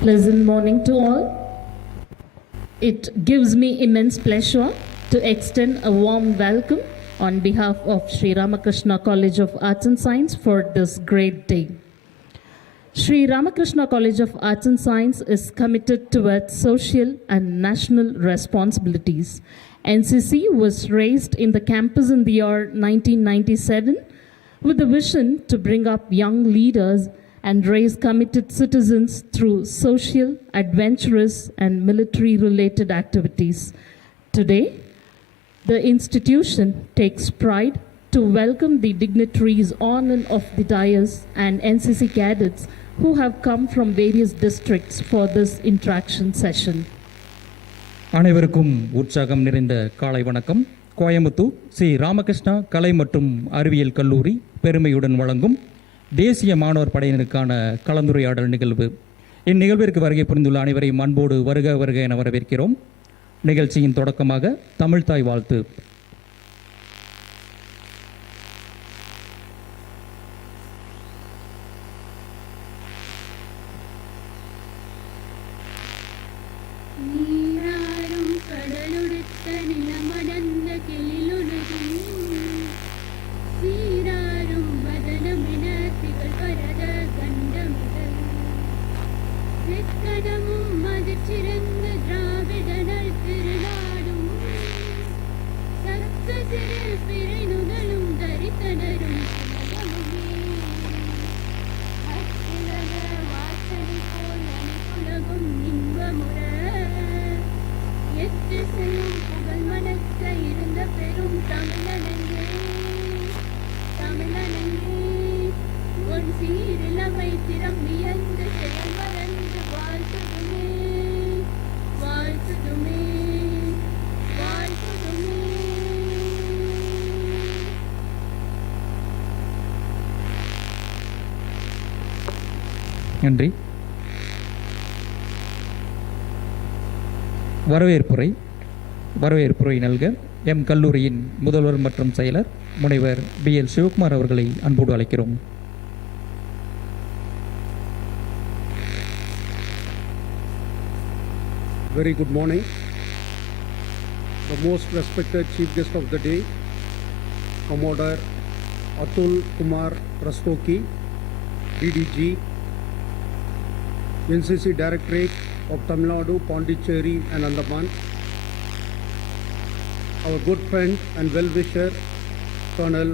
Pleasant morning to all. It gives me immense pleasure to extend a warm welcome on behalf of Sri Ramakrishna College of Arts and Science for this great day. Sri Ramakrishna College of Arts and Science is committed towards social and national responsibilities. NCC was raised in the campus in the year 1997 with the vision to bring up young leaders and raise committed citizens through social, adventurous, and military-related activities. Today, the institution takes pride to welcome the dignitaries on and off the dais and NCC cadets who have come from various districts for this interaction session. அனைவருக்கும் உற்சாகம் நிறைந்த காலை வணக்கம். கோயம்புத்தூர் ஸ்ரீ ராமகிருஷ்ணா கலை மற்றும் அறிவியல் கல்லூரி பெருமையுடன் வழங்கும் தேசிய மாணவர் படையினருக்கான கலந்துரையாடல் நிகழ்வு. இந்நிகழ்விற்கு வருகை புரிந்துள்ள அனைவரையும் அன்போடு வருக வருக என வரவேற்கிறோம். நிகழ்ச்சியின் தொடக்கமாக தமிழ்தாய் வாழ்த்து. நன்றி. வரவேற்புரை நல்க எம் கல்லூரியின் முதல்வர் மற்றும் செயலர் முனைவர் BL சிவகுமார் அவர்களை அன்போடு அழைக்கிறோம். Very good morning. The most respected chief guest of the day, Commodore Atul Kumar Rastogi, DDG, NCC Directorate of Tamil Nadu, Pondicherry and Andaman, our good friend and well-wisher, Colonel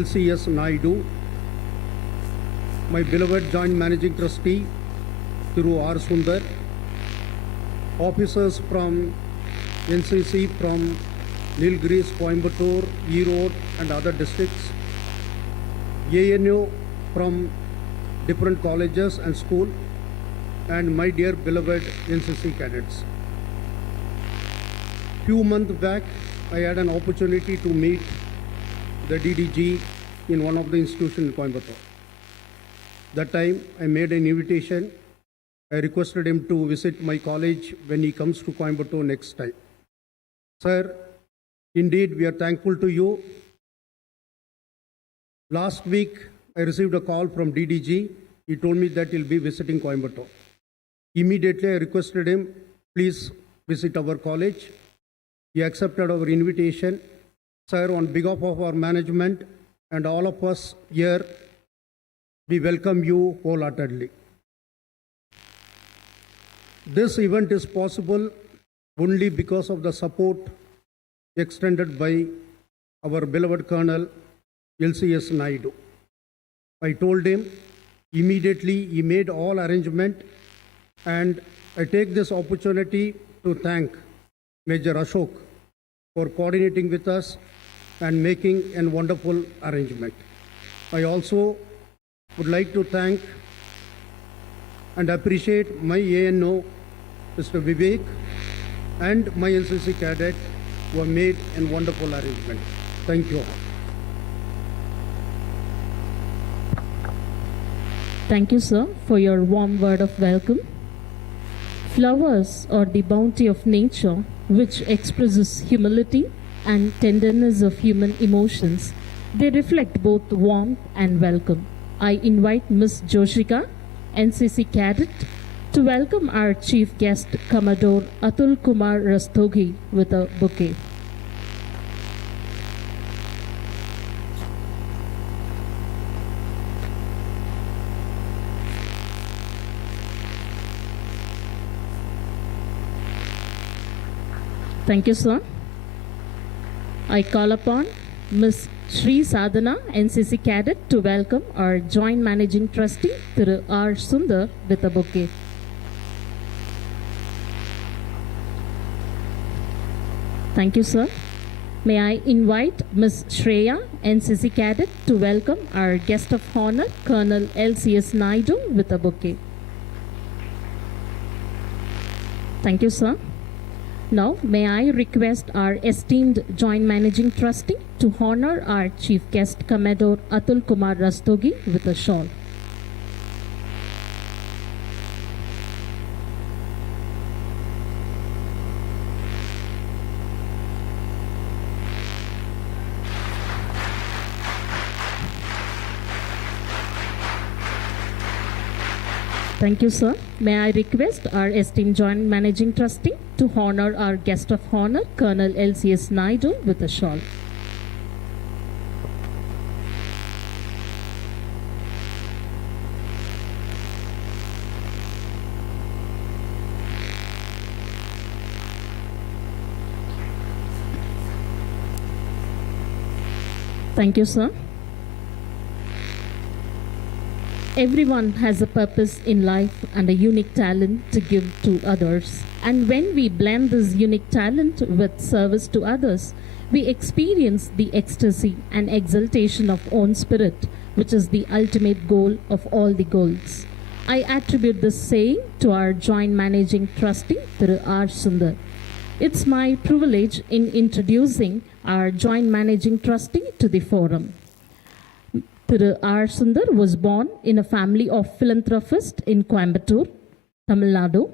LCS Naidu, my beloved Joint Managing Trustee, Thiru R. Sundar, officers from NCC from Nilgiris, Coimbatore, Erode and other districts, ANU from different colleges and schools, and my dear beloved NCC cadets. Few months back, I had an opportunity to meet the DDG in one of the institutions in Coimbatore. That time, I made an invitation. I requested him to visit my college when he comes to Coimbatore next time. Sir, indeed, we are thankful to you. Last week, I received a call from DDG. He told me that he'll be visiting Coimbatore. Immediately, I requested him, please visit our college. He accepted our invitation. Sir, on behalf of our management and all of us here, we welcome you wholeheartedly. This event is possible only because of the support extended by our beloved Colonel LCS Naidu. I told him Immediately, he made all arrangement, and I take this opportunity to thank Major Ashok for coordinating with us and making a wonderful arrangement. I also would like to thank and appreciate my ANO, Mr. Vivek, and my NCC cadet who have made a wonderful arrangement. Thank you all. Thank you, sir, for your warm word of welcome. Flowers are the bounty of nature, which expresses humility and tenderness of human emotions. They reflect both warmth and welcome. I invite Ms. Joshika, NCC cadet, to welcome our chief guest, Commodore Atul Kumar Rastogi, with a bouquet. Thank you, sir. I call upon Ms. Sri Sadhana, NCC cadet, to welcome our Joint Managing Trustee, Thiru R. Sundar, with a bouquet. Thank you, sir. May I invite Ms. Shreya, NCC cadet, to welcome our guest of honor, Colonel LCS Naidu, with a bouquet. Thank you, sir. Now, may I request our esteemed Joint Managing Trustee to honor our chief guest, Commodore Atul Kumar Rastogi, with a shawl. Thank you, sir. May I request our esteemed Joint Managing Trustee to honor our guest of honor, Colonel LCS Naidu, with a shawl. Thank you, sir. Everyone has a purpose in life and a unique talent to give to others. And when we blend this unique talent with service to others, we experience the ecstasy and exaltation of own spirit, which is the ultimate goal of all the goals. I attribute this saying to our Joint Managing Trustee, Thiru R. Sundar. It's my privilege in introducing our Joint Managing Trustee to the forum. Thiru R. Sundar was born in a family of philanthropists in Coimbatore, Tamil Nadu,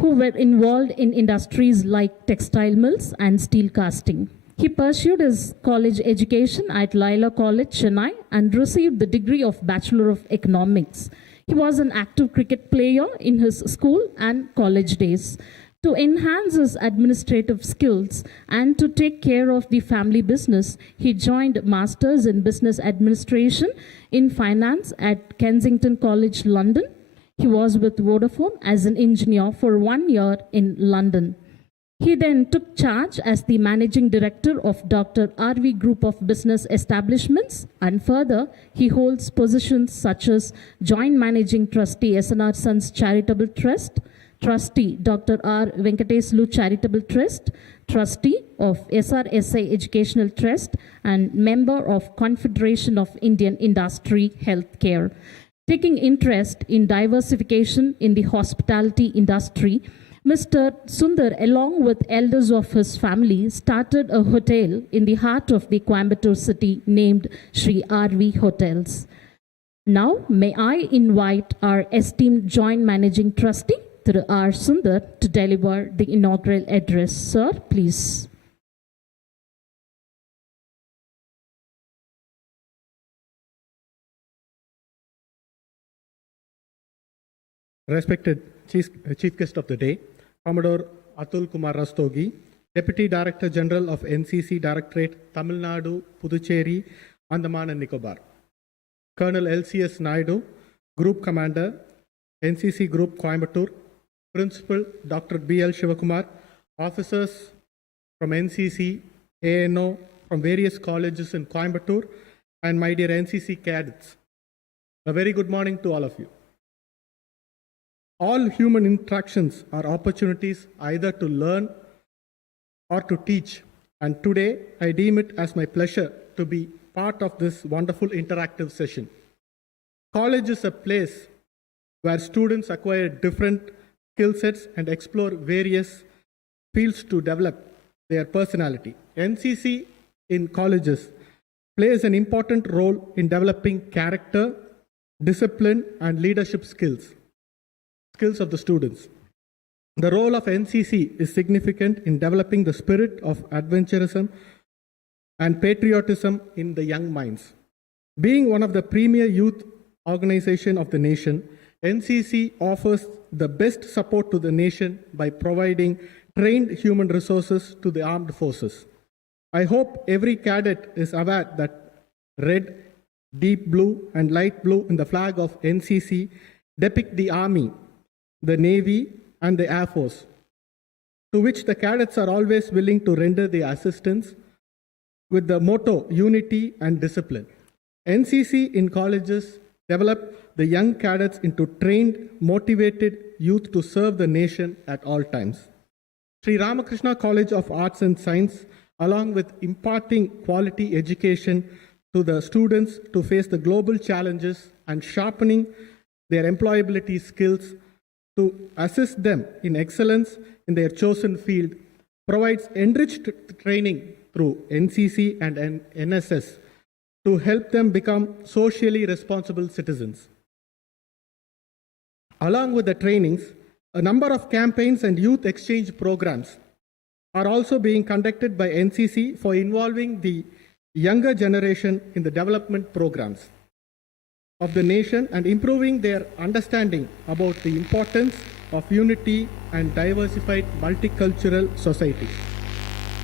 who were involved in industries like textile mills and steel casting. He pursued his college education at Laila College, Chennai, and received the degree of Bachelor of Economics. He was an active cricket player in his school and college days. To enhance his administrative skills and to take care of the family business, he joined Masters in Business Administration in Finance at Kensington College, London. He was with Vodafone as an engineer for 1 year in London. He then took charge as the Managing Director of Dr. RV Group of Business Establishments, and further, he holds positions such as Joint Managing Trustee, SNR Sons Charitable Trust, Trustee, Dr. R. Venkateslu Charitable Trust, Trustee of SRSA Educational Trust, and member of Confederation of Indian Industry Healthcare. Taking interest in diversification in the hospitality industry, Mr. Sundar, along with elders of his family, started a hotel in the heart of the Coimbatore city named Sri RV Hotels. Now, may I invite our esteemed Joint Managing Trustee, Thiru R. Sundar, to deliver the inaugural address. Sir, please. Respected Chief Guest of the Day, Commodore Atul Kumar Rastogi, Deputy Director General of NCC Directorate, Tamil Nadu, Puducherry, Andaman and Nicobar, Colonel LCS Naidu, Group Commander, NCC Group Coimbatore, Principal Dr. B.L. Shivakumar, officers from NCC, ANO, from various colleges in Coimbatore, and my dear NCC cadets. A very good morning to all of you. All human interactions are opportunities either to learn or to teach, and today I deem it as my pleasure to be part of this wonderful interactive session. College is a place where students acquire different skill sets and explore various fields to develop their personality. NCC in colleges plays an important role in developing character, discipline, and leadership skills of the students. The role of NCC is significant in developing the spirit of adventurism and patriotism in the young minds. Being one of the premier youth organizations of the nation, NCC offers the best support to the nation by providing trained human resources to the armed forces. I hope every cadet is aware that red, deep blue, and light blue in the flag of NCC depict the Army, the Navy, and the Air Force, to which the cadets are always willing to render their assistance with the motto unity and discipline. NCC in colleges develop the young cadets into trained, motivated youth to serve the nation at all times. Sri Ramakrishna College of Arts and Science, along with imparting quality education to the students to face the global challenges and sharpening their employability skills to assist them in excellence in their chosen field, provides enriched training through NCC and NSS to help them become socially responsible citizens. Along with the trainings, a number of campaigns and youth exchange programs are also being conducted by NCC for involving the younger generation in the development programs of the nation and improving their understanding about the importance of unity and diversified multicultural society.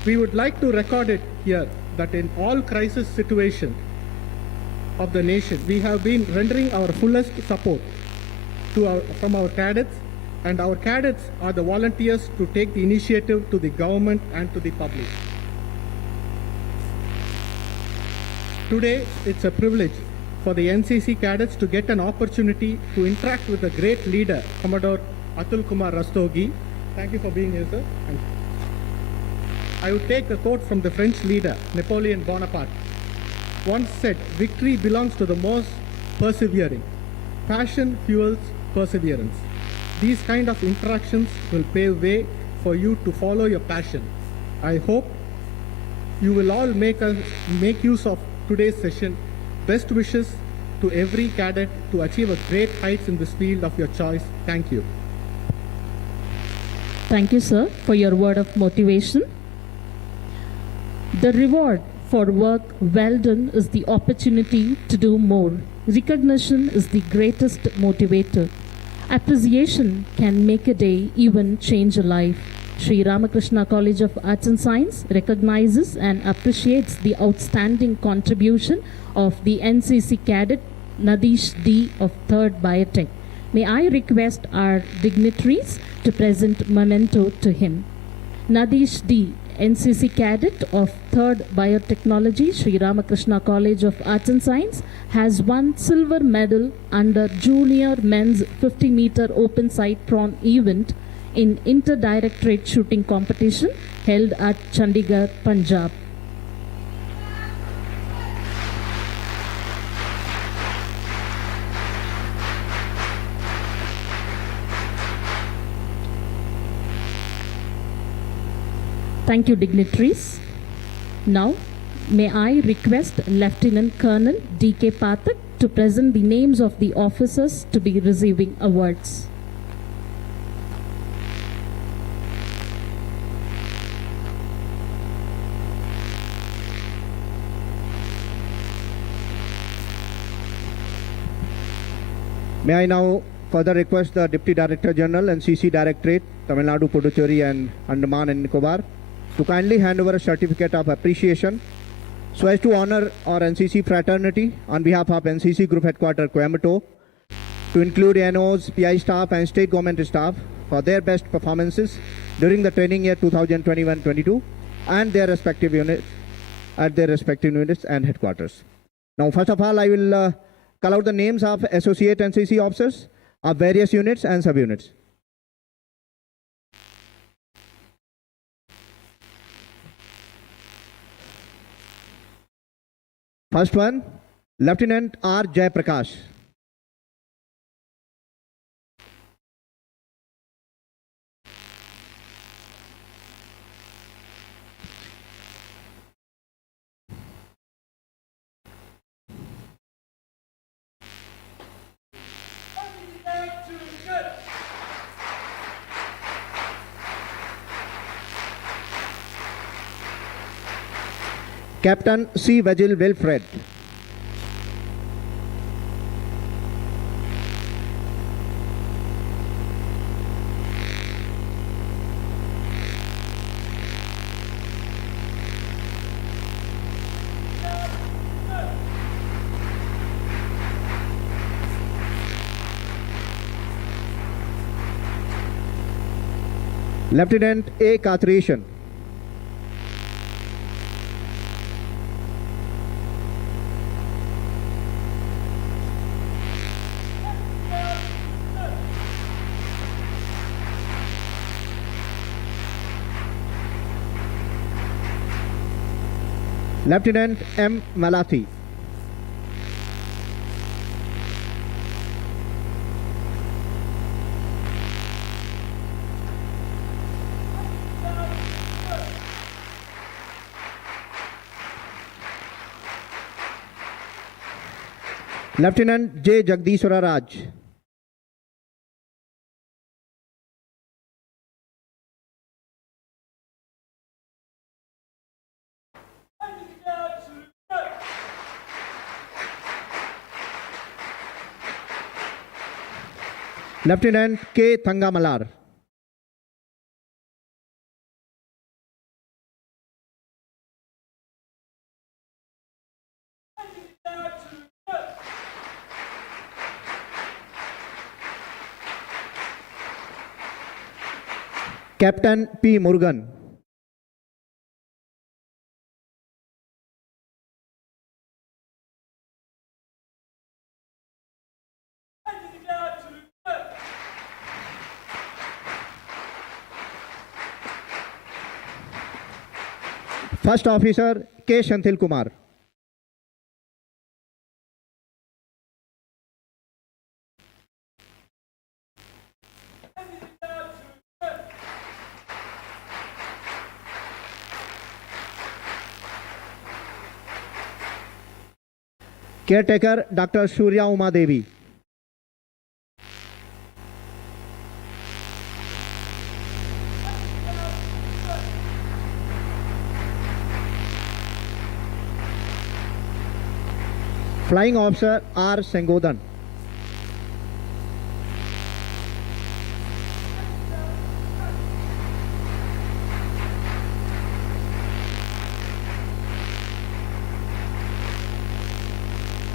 We would like to record it here that in all crisis situations of the nation, we have been rendering our fullest support from our cadets, and our cadets are the volunteers to take the initiative to the government and to the public. Today, it's a privilege for the NCC cadets to get an opportunity to interact with a great leader, Commodore Atul Kumar Rastogi. Thank you for being here, sir. I would take a quote from the French leader, Napoleon Bonaparte. Once said, victory belongs to the most persevering. Passion fuels perseverance. These kind of interactions will pave way for you to follow your passion. I hope you will all make use of today's session. Best wishes to every cadet to achieve a great heights in this field of your choice. Thank you. Thank you, sir, for your word of motivation. The reward for work well done is the opportunity to do more. Recognition is the greatest motivator. Appreciation can make a day, even change a life. Sri Ramakrishna College of Arts and Science recognizes and appreciates the outstanding contribution of the NCC cadet Nadish D of 3rd Biotech. May I request our dignitaries to present memento to him. Nadish D, NCC cadet of 3rd Biotechnology, Sri Ramakrishna College of Arts and Science, has won silver medal under junior men's 50-meter open sight prawn event in inter-directorate shooting competition held at Chandigarh, Punjab. Thank you, dignitaries. Now, may I request Lieutenant Colonel D.K. Pathak to present the names of the officers to be receiving awards. May I now further request the Deputy Director General and NCC Directorate, Tamil Nadu, Puducherry and Andaman and Nicobar to kindly hand over a certificate of appreciation so as to honor our NCC fraternity on behalf of NCC Group Headquarters, Coimbatore, to include NOs, PI staff and state government staff for their best performances during the training year 2021-22 and their respective units at their respective units and headquarters. Now, first of all, I will call out the names of associate NCC officers of various units and subunits. First one, Lieutenant R. Jayaprakash. Captain C. Vagil Wilfred. Lieutenant A. Katrishan. Lieutenant M. Malathi. Lieutenant J. Jagdishwara Raj. Lieutenant K. Thangamalar. Captain P. Murugan. First Officer K. Shantil Kumar. Caretaker Dr. Surya Uma Devi. Flying Officer R. Sengodan.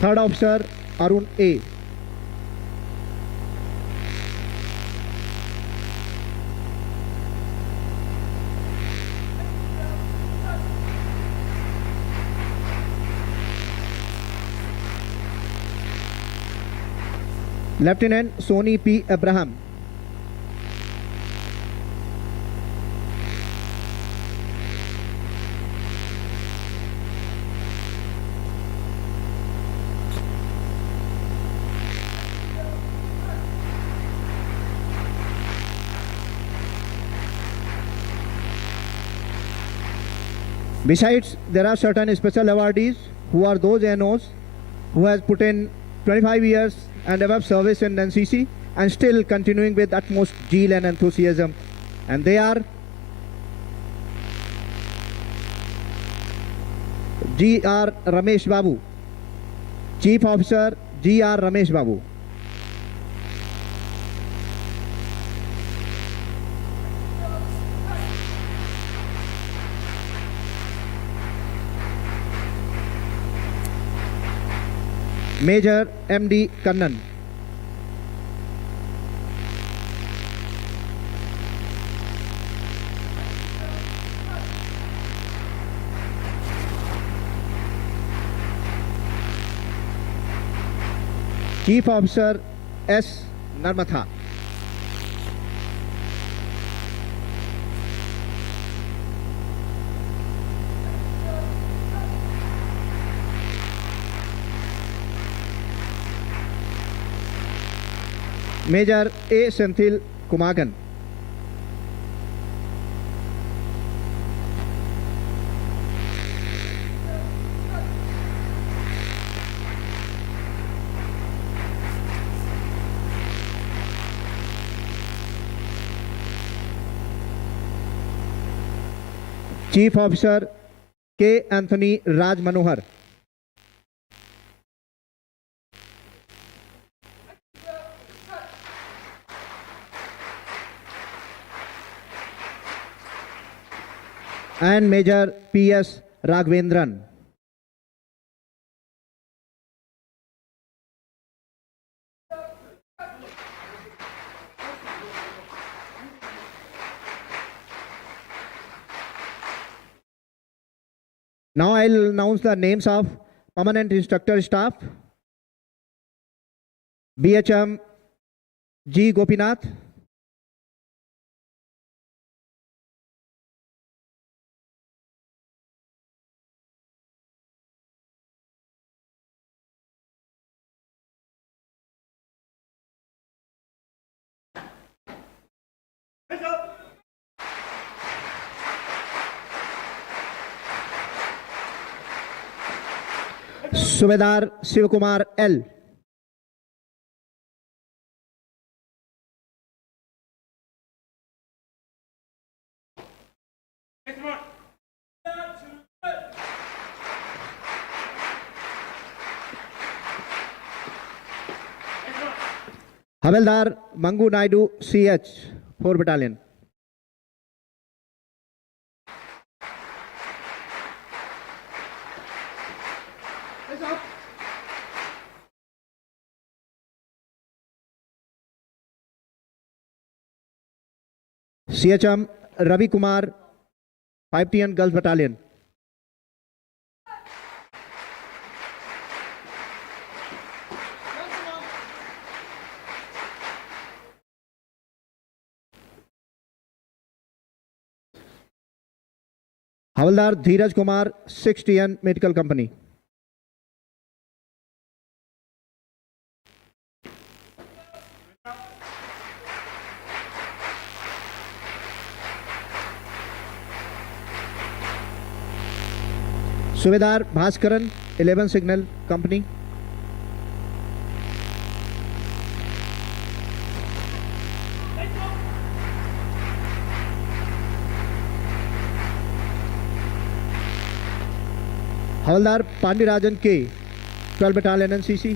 Third Officer Arun A. Lieutenant Soni P. Abraham. Besides, there are certain special awardees who are those NOs who has put in 25 years and above service in NCC and still continuing with utmost zeal and enthusiasm. And they are G.R. Ramesh Babu, Chief Officer G.R. Ramesh Babu. Major M.D. Kannan. Chief Officer S. Narmatha. Major A. Senthil Kumagan. Chief Officer K. Anthony Raj Manohar. And Major P.S. Raghavendran. Now I'll announce the names of permanent instructor staff. BHM G. Gopinath. Subedar Shivakumar L. Havildar Mangu Naidu CH 4 Battalion. CHM Ravi Kumar 5TN Girls Battalion. Havildar Dheeraj Kumar 6TN Medical Company. Subedar Bhaskaran 11 Signal Company. Havildar Pandirajan K 12 Battalion NCC.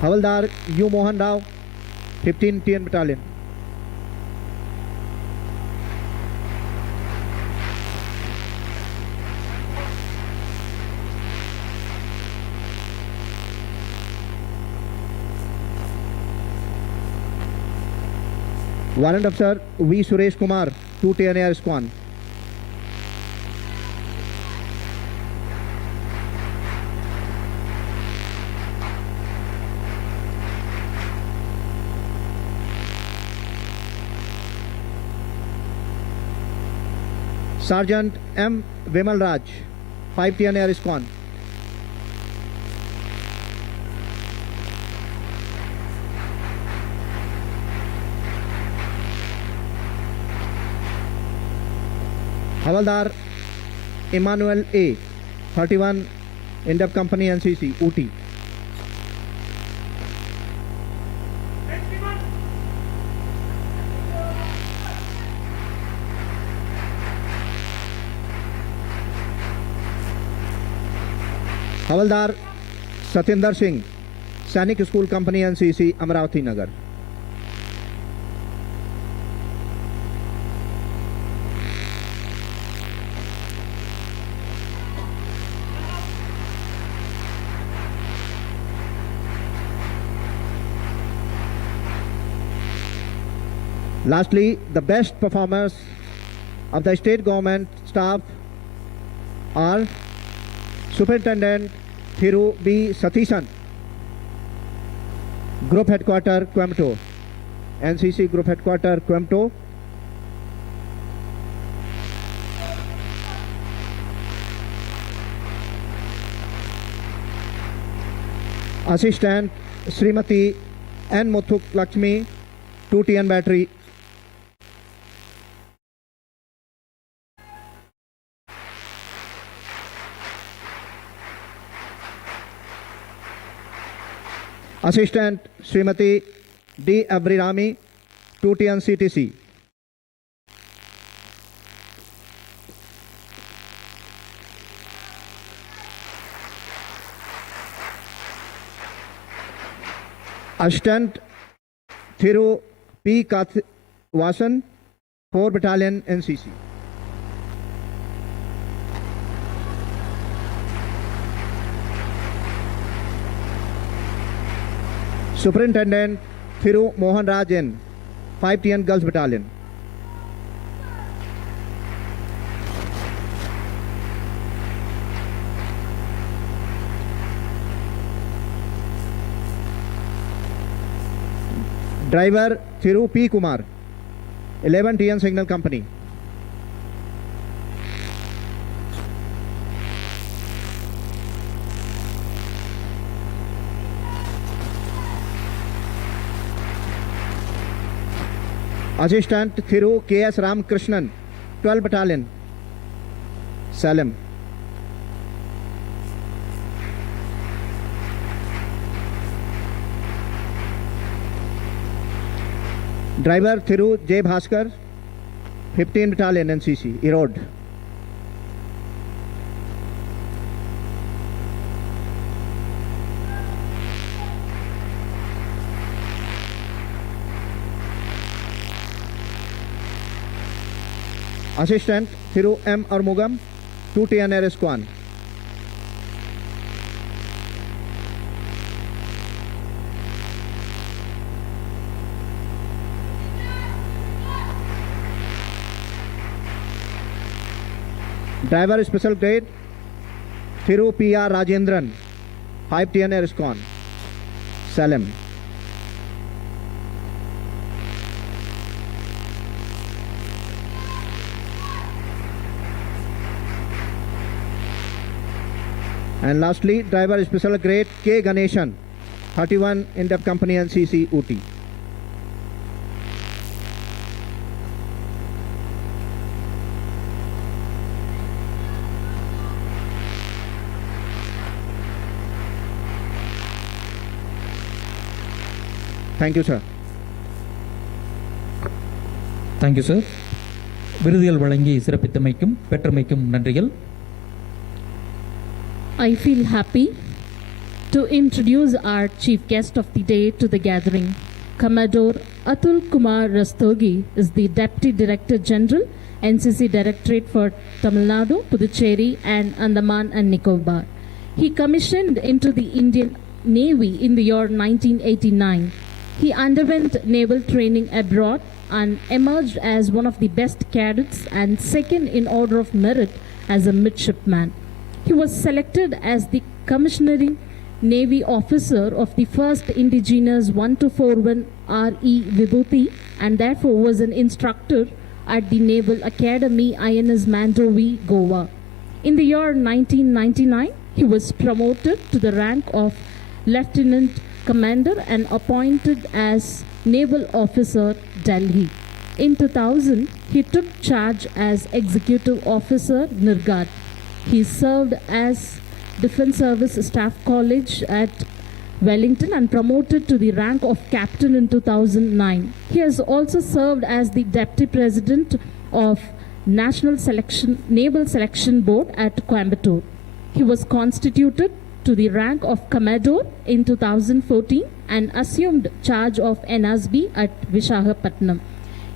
Havildar U Mohan Rao 15 TN Battalion. Warrant Officer V Suresh Kumar 2 TN Air Squad. Sergeant M. Vimal Raj, 5 TN Air Squad. Havildar Emmanuel A, 31 Indep Company NCC, Ooty. Havildar Satinder Singh, Sainik School Company NCC, Amravati Nagar. Lastly, the best performers of the state government staff are Superintendent Thiru B. Satishan, Group Headquarter, Coimbatore, NCC Group Headquarter, Coimbatore. Assistant Srimati N. Muthuk Lakshmi, 2TN Battery. Assistant Srimati D. Abrirami, 2TN CTC. Assistant Thiru P. Vasan, 4 Battalion NCC. Superintendent Thiru Mohan Rajan, 5TN Girls Battalion. Driver Thiru P. Kumar, 11TN Signal Company. Assistant Thiru K.S. Ramakrishnan, 12 Battalion, Salem. Driver Thiru J. Bhaskar, 15 Battalion NCC, Erode. Assistant Thiru M. Armugam, 2TN Air Squad. Driver Special Grade Thiru P.R. Rajendran, 5TN Air Squad, Salem. And lastly, Driver Special Grade K. Ganeshan, 31 in-depth company NCC Ooty. Thank you, sir. Thank you sir. விருதுகள் வழங்கி சிறப்பித்தமைக்கும் பெற்றமைக்கும் நன்றிகள். I feel happy to introduce our chief guest of the day to the gathering. Commodore Atul Kumar Rastogi is the Deputy Director General, NCC Directorate for Tamil Nadu, Puducherry and Andaman and Nicobar. He commissioned into the Indian Navy in the year 1989. He underwent naval training abroad and emerged as one of the best cadets and second in order of merit as a midshipman. He was selected as the commissioning Navy officer of the first indigenous 1241 RE Vibhuti and therefore was an instructor at the Naval Academy INS Mandovi, Goa. In the year 1999, he was promoted to the rank of Lieutenant Commander and appointed as Naval Officer, Delhi. In 2000, he took charge as Executive Officer, Nirgat. He served as Defence Service Staff College at Wellington and promoted to the rank of Captain in 2009. He has also served as the Deputy President of Naval Selection Board at Coimbatore. He was constituted to the rank of Commodore in 2014 and assumed charge of NSB at Visakhapatnam.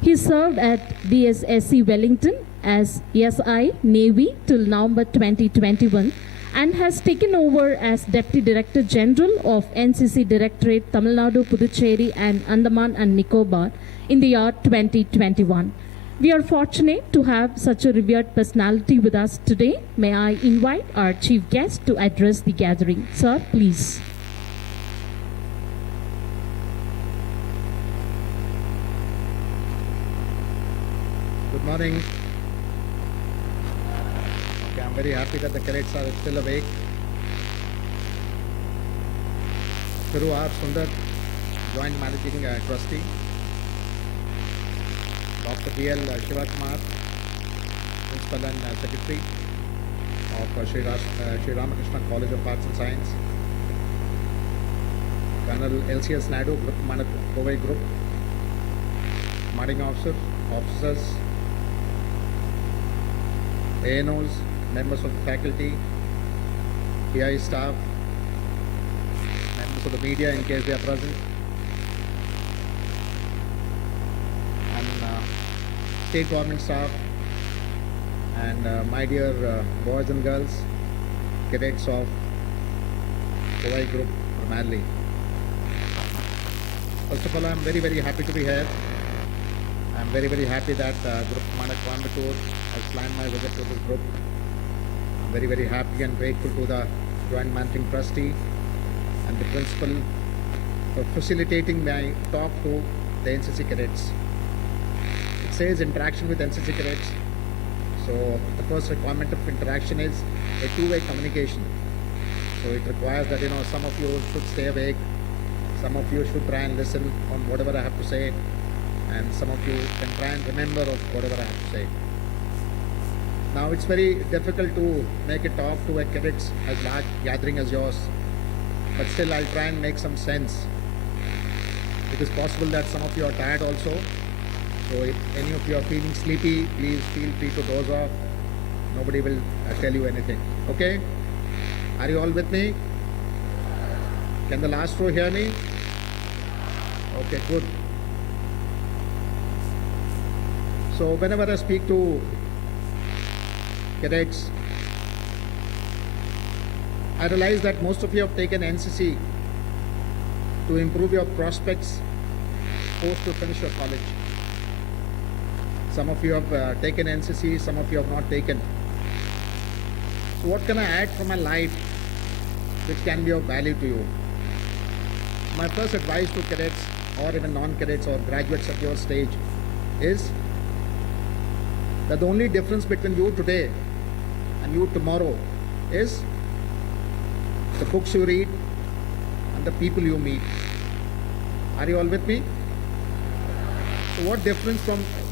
He served at DSSC Wellington as SI Navy till November 2021 and has taken over as Deputy Director General of NCC Directorate Tamil Nadu, Puducherry and Andaman and Nicobar in the year 2021. We are fortunate to have such a revered personality with us today. May I invite our chief guest to address the gathering. Sir, please. Good morning. Okay, I'm very happy that the cadets are still awake. Thiru R. Sundar, Joint Managing Trustee. Dr. B.L. Shivakumar, Principal and Secretary of Sri Ramakrishna College of Arts and Science. Colonel LCS Naidu, Group Commander, Kovai Group. Commanding Officer, Officers, ANOs, members of the faculty, PI staff, members of the media in case they are present, and state government staff, and my dear boys and girls, cadets of Kovai Group primarily. First of all, I am very, very happy to be here. I am very, very happy that Group Commander Coimbatore has planned my visit to this group. I am very, very happy and grateful to the Joint Managing Trustee and the Principal for facilitating my talk to the NCC cadets. It says interaction with NCC cadets. So the first requirement of interaction is a two-way communication. So it requires that some of you should stay awake, some of you should try and listen on whatever I have to say, and some of you can try and remember of whatever I have to say. Now it's very difficult to make a talk to a cadets as large gathering as yours, but still I'll try and make some sense. It is possible that some of you are tired also, so if any of you are feeling sleepy, please feel free to doze off. Nobody will tell you anything. Okay? Are you all with me? Can the last row hear me? Okay, good. So whenever I speak to cadets, I realize that most of you have taken NCC to improve your prospects post to finish your college. Some of you have taken NCC, some of you have not taken. So what can I add from my life which can be of value to you? My first advice to cadets or even non-cadets or graduates at your stage is that the only difference between you today and you tomorrow is the books you read and the people you meet. Are you all with me? So what difference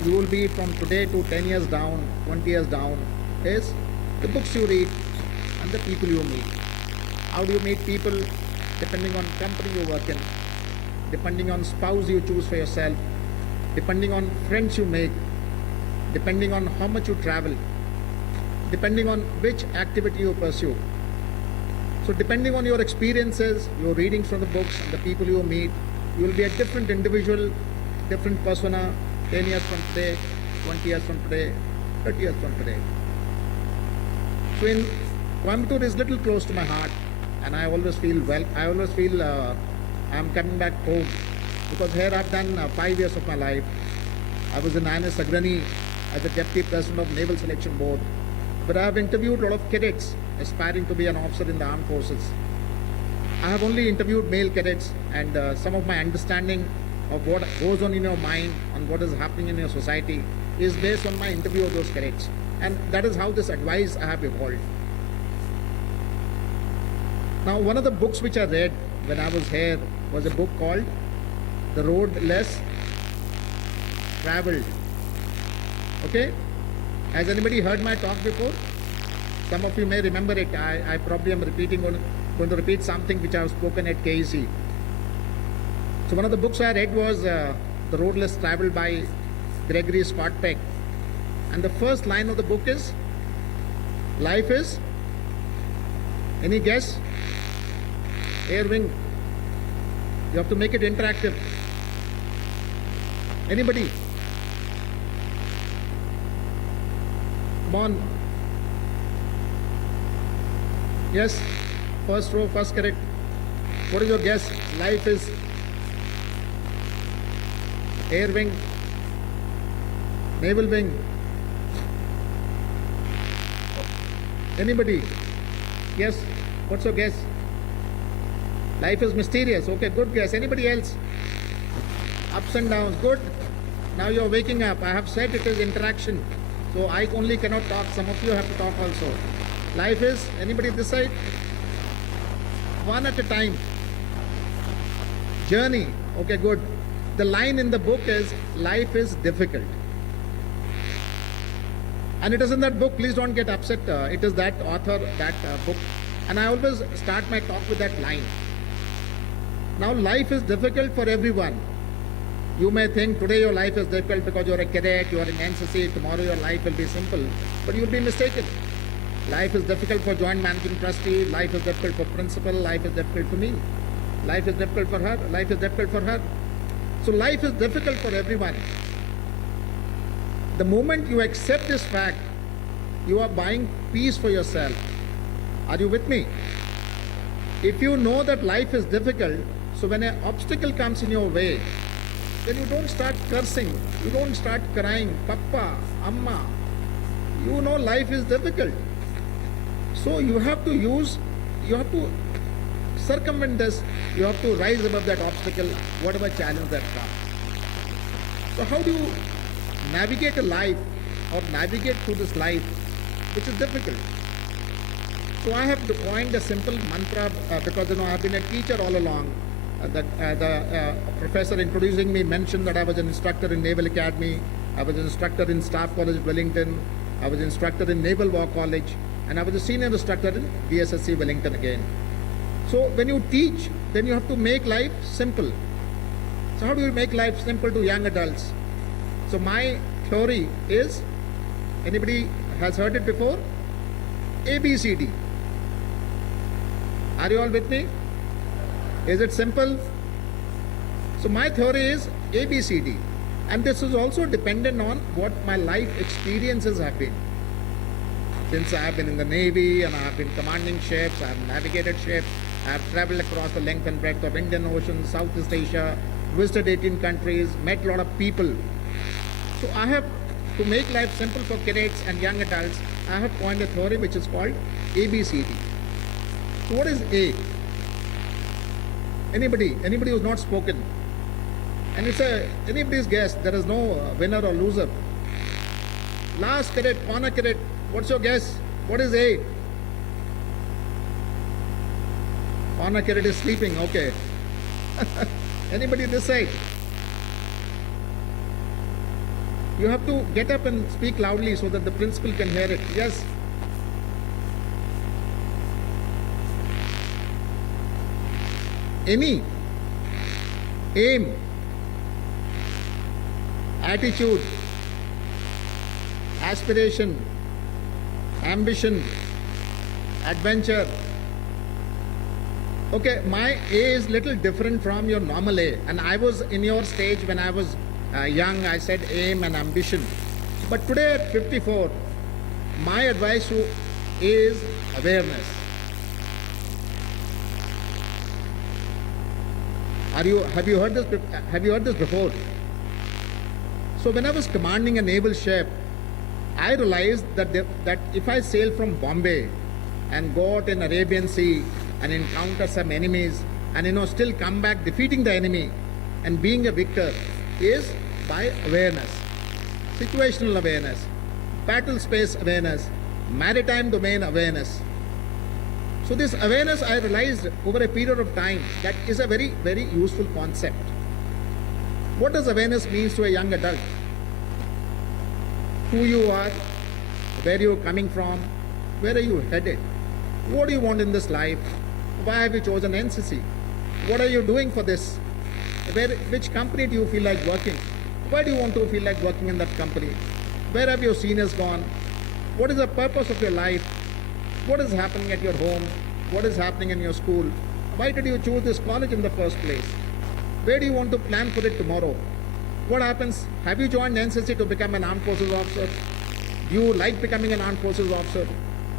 you will be from today to 10 years down, 20 years down is the books you read and the people you meet. How do you meet people? Depending on company you work in, depending on spouse you choose for yourself, depending on friends you make, depending on how much you travel, depending on which activity you pursue. So depending on your experiences, your readings from the books and the people you meet, you will be a different individual, different persona 10 years from today, 20 years from today, 30 years from today. So in Coimbatore is little close to my heart, and I always feel I'm coming back home, because here I've done 5 years of my life. I was in INS Agrani as the Deputy President of Naval Selection Board, but I have interviewed a lot of cadets aspiring to be an officer in the armed forces. I have only interviewed male cadets, and some of my understanding of what goes on in your mind and what is happening in your society is based on my interview of those cadets, and that is how this advice I have evolved. Now, one of the books which I read when I was here was a book called The Road Less Traveled. Okay? Has anybody heard my talk before? Some of you may remember it. I probably am going to repeat something which I have spoken at KEC. So one of the books I read was The Road Less Traveled by Gregory Scott Peck. And the first line of the book is, life is, any guess? Air wing. You have to make it interactive. Anybody? Come on. Yes, first row, first cadet. What is your guess? Life is air wing, naval wing. Anybody? Yes? What's your guess? Life is mysterious. Okay, good guess. Anybody else? Ups and downs. Good. Now you're waking up. I have said it is interaction. So I only cannot talk. Some of you have to talk also. Life is, anybody this side? One at a time. Journey. Okay, good. The line in the book is, life is difficult. And it is in that book, please don't get upset. It is that author, that book. And I always start my talk with that line. Now, life is difficult for everyone. You may think today your life is difficult because you're a cadet, you're in NCC, tomorrow your life will be simple. But you'll be mistaken. Life is difficult for joint managing trustee, life is difficult for principal, life is difficult for me. Life is difficult for her, life is difficult for her. So life is difficult for everyone. The moment you accept this fact, you are buying peace for yourself. Are you with me? If you know that life is difficult, so when an obstacle comes in your way, then you don't start cursing, you don't start crying, Papa, Amma. You know life is difficult. So you have to circumvent this, you have to rise above that obstacle, whatever challenge that comes. So how do you navigate a life or navigate through this life which is difficult? So I have coined a simple mantra because I have been a teacher all along. The professor introducing me mentioned that I was an instructor in Naval Academy, I was an instructor in Staff College Wellington, I was an instructor in Naval War College, and I was a senior instructor in DSSC Wellington again. So when you teach, then you have to make life simple. So how do you make life simple to young adults? So my theory is, anybody has heard it before? ABCD. Are you all with me? Is it simple? So my theory is ABCD. And this is also dependent on what my life experiences have been. Since I have been in the Navy and I have been commanding ships, I have navigated ships, I have traveled across the length and breadth of Indian Ocean, Southeast Asia, visited 18 countries, met a lot of people. So I have, to make life simple for cadets and young adults, I have coined a theory which is called ABCD. So what is A? Anybody who's not spoken? And it's anybody's guess. There is no winner or loser. Last cadet, honor cadet, what's your guess? What is A? Honor cadet is sleeping, okay. Anybody this side? You have to get up and speak loudly so that the principal can hear it. Yes? Any? Aim? Attitude? Aspiration? Ambition? Adventure? Okay, my A is little different from your normal A. And I was in your stage when I was young, I said aim and ambition. But today at 54, my advice to you is awareness. Have you heard this before? So when I was commanding a naval ship, I realized that if I sail from Bombay and go out in Arabian Sea and encounter some enemies and still come back defeating the enemy and being a victor is by awareness, situational awareness, battle space awareness, maritime domain awareness. So this awareness, I realized over a period of time, that is a very, very useful concept. What does awareness mean to a young adult? Who you are, where you are coming from, where are you headed, what do you want in this life, why have you chosen NCC, what are you doing for this, which company do you feel like working, why do you want to feel like working in that company, where have your seniors gone, what is the purpose of your life, what is happening at your home, what is happening in your school, why did you choose this college in the first place, where do you want to plan for it tomorrow, what happens, have you joined NCC to become an armed forces officer, You like becoming an armed forces officer.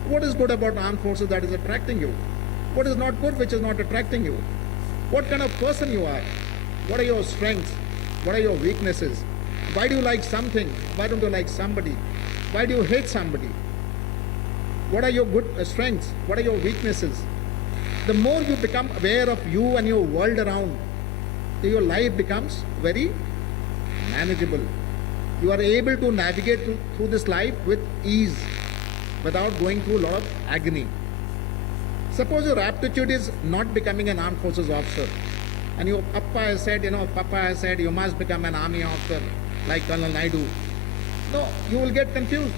What is good about armed forces that is attracting you? What is not good which is not attracting you? What kind of person you are? What are your strengths? What are your weaknesses? Why do you like something? Why don't you like somebody? Why do you hate somebody? What are your good strengths? What are your weaknesses? The more you become aware of you and your world around, your life becomes very manageable. You are able to navigate through this life with ease without going through a lot of agony. Suppose your aptitude is not becoming an armed forces officer, and your Papa has said, you must become an army officer like Colonel Naidu. No, you will get confused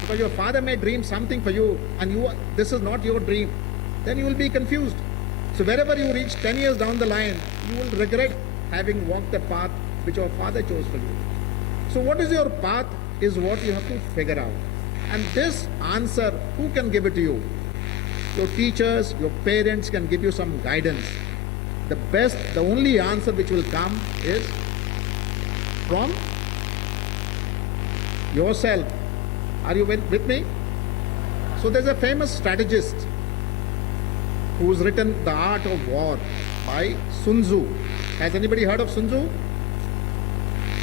because your father may dream something for you and this is not your dream. Then you will be confused. So wherever you reach 10 years down the line, you will regret having walked the path which your father chose for you. So what is your path is what you have to figure out. And this answer, who can give it to you? Your teachers, your parents can give you some guidance. The only answer which will come is from yourself. Are you with me? So there's a famous strategist who's written The Art of War by Sun Tzu. Has anybody heard of Sun Tzu?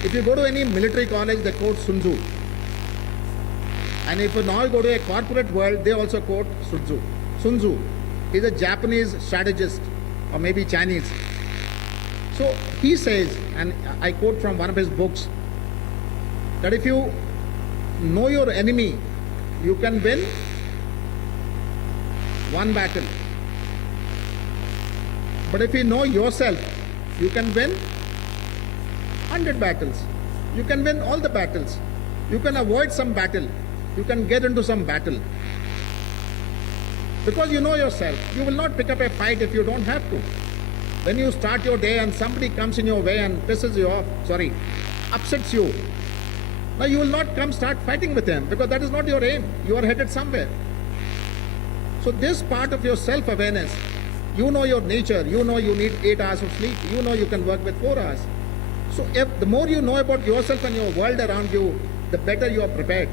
If you go to any military college, they quote Sun Tzu. And if you now go to a corporate world, they also quote Sun Tzu. Sun Tzu is a Japanese strategist, or maybe Chinese. So he says, and I quote from one of his books, that if you know your enemy, you can win one battle. But if you know yourself, you can win 100 battles. You can win all the battles. You can avoid some battle. You can get into some battle. Because you know yourself. You will not pick up a fight if you don't have to. When you start your day and somebody comes in your way and pisses you off, upsets you, now you will not start fighting with them because that is not your aim. You are headed somewhere. So this part of your self-awareness, you know your nature, you know you need 8 hours of sleep, you know you can work with 4 hours. So the more you know about yourself and your world around you, the better you are prepared.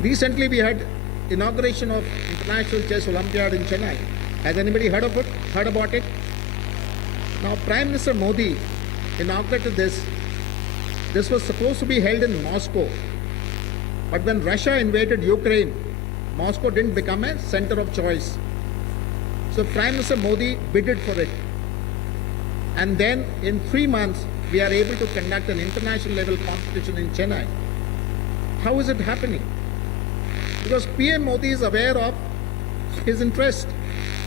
Recently we had inauguration of International Chess Olympiad in Chennai. Has anybody heard of it? Heard about it? Now Prime Minister Modi inaugurated this. This was supposed to be held in Moscow. But when Russia invaded Ukraine, Moscow didn't become a center of choice. So Prime Minister Modi bidded for it. And then in 3 months, we are able to conduct an international level competition in Chennai. How is it happening? Because PM Modi is aware of his interest.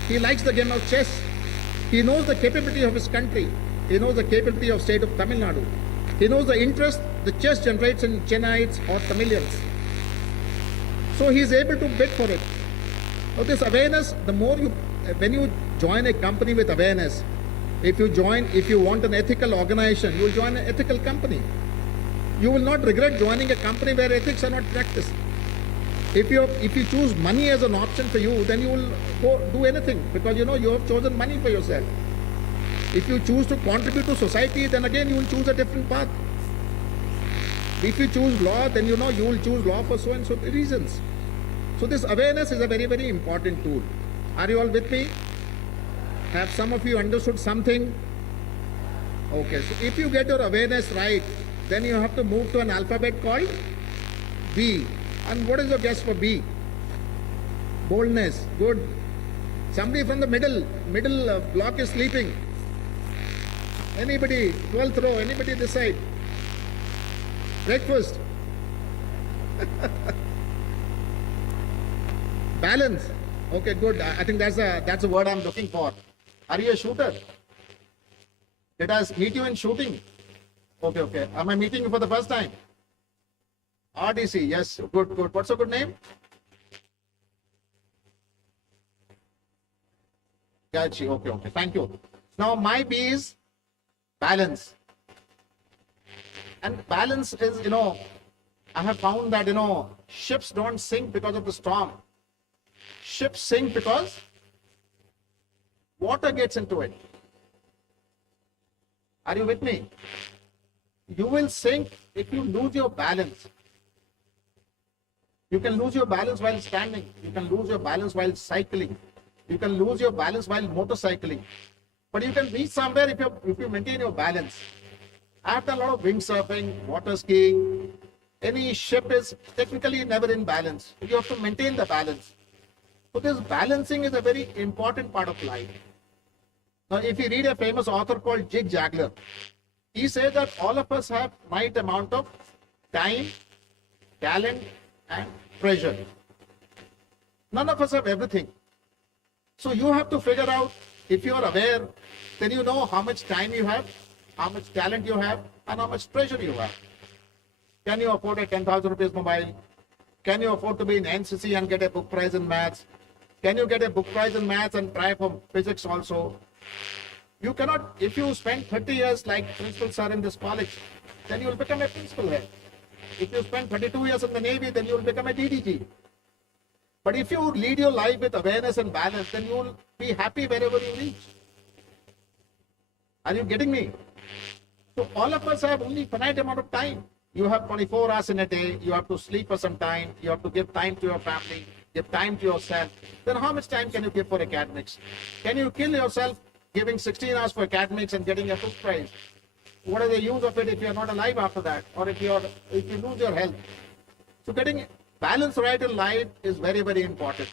He likes the game of chess. He knows the capability of his country. He knows the capability of state of Tamil Nadu. He knows the interest the chess generates in Chennaites or Tamilians. So he is able to bid for it. So this awareness, when you join a company with awareness, if you want an ethical organization, you will join an ethical company. You will not regret joining a company where ethics are not practiced. If you choose money as an option for you, then you will go do anything because you have chosen money for yourself. If you choose to contribute to society, then again you will choose a different path. If you choose law, then you will choose law for so and so reasons. So this awareness is a very, very important tool. Are you all with me? Have some of you understood something? Okay, so if you get your awareness right, then you have to move to an alphabet called B. And what is your guess for B? Boldness. Good. Somebody from the middle block is sleeping. Anybody? 12th row. Anybody this side? Breakfast. Balance. Okay, good. I think that's the word I'm looking for. Are you a shooter? Did I meet you in shooting? Okay. Am I meeting you for the first time? RDC, yes. Good. What's your good name? Gachi. Okay. Thank you. Now my B is balance. And balance is, I have found that, ships don't sink because of the storm. Ships sink because water gets into it. Are you with me? You will sink if you lose your balance. You can lose your balance while standing. You can lose your balance while cycling. You can lose your balance while motorcycling. But you can reach somewhere if you maintain your balance. I have done a lot of windsurfing, water skiing. Any ship is technically never in balance. You have to maintain the balance. So this balancing is a very important part of life. Now, if you read a famous author called Zig Ziglar, he says that all of us have right amount of time, talent, and pressure. None of us have everything. So you have to figure out, if you are aware, then you know how much time you have, how much talent you have, and how much pressure you have. Can you afford a 10,000 rupees mobile? Can you afford to be in NCC and get a book prize in maths? Can you get a book prize in maths and try for physics also? You cannot. If you spend 30 years like principals are in this college, then you will become a principal head. If you spend 32 years in the Navy, then you will become a DDG. But if you lead your life with awareness and balance, then you will be happy wherever you reach. Are you getting me? So all of us have only finite amount of time. You have 24 hours in a day. You have to sleep for some time. You have to give time to your family, give time to yourself. Then how much time can you give for academics? Can you kill yourself giving 16 hours for academics and getting a book prize? What is the use of it if you are not alive after that, or if you lose your health? So getting balance right in life is very, very important.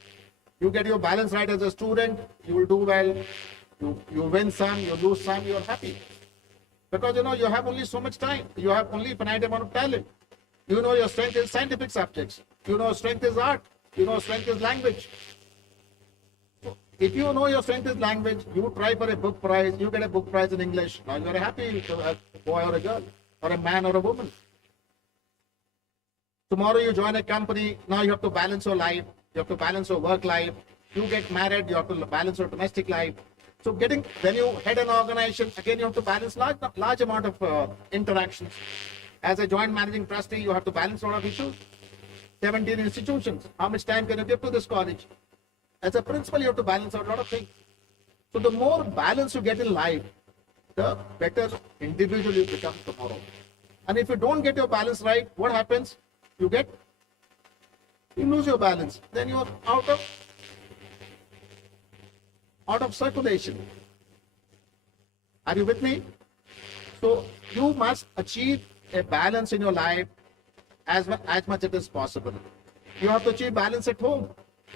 You get your balance right as a student, you will do well. You win some, you lose some, you are happy. Because you have only so much time. You have only finite amount of talent. You know your strength is scientific subjects. You know strength is art. You know strength is language. So if you know your strength is language, you try for a book prize, you get a book prize in English. Now you are happy to a boy or a girl, or a man or a woman. Tomorrow you join a company, now you have to balance your life, you have to balance your work life. You get married, you have to balance your domestic life. So when you head an organization, again you have to balance large amount of interactions. As a joint managing trustee, you have to balance a lot of issues. 17 institutions. How much time can you give to this college? As a principal, you have to balance out a lot of things. So the more balance you get in life, the better individual you become tomorrow. And if you don't get your balance right, what happens? You lose your balance. Then you are out of circulation. Are you with me? So you must achieve a balance in your life as much as it is possible. You have to achieve balance at home.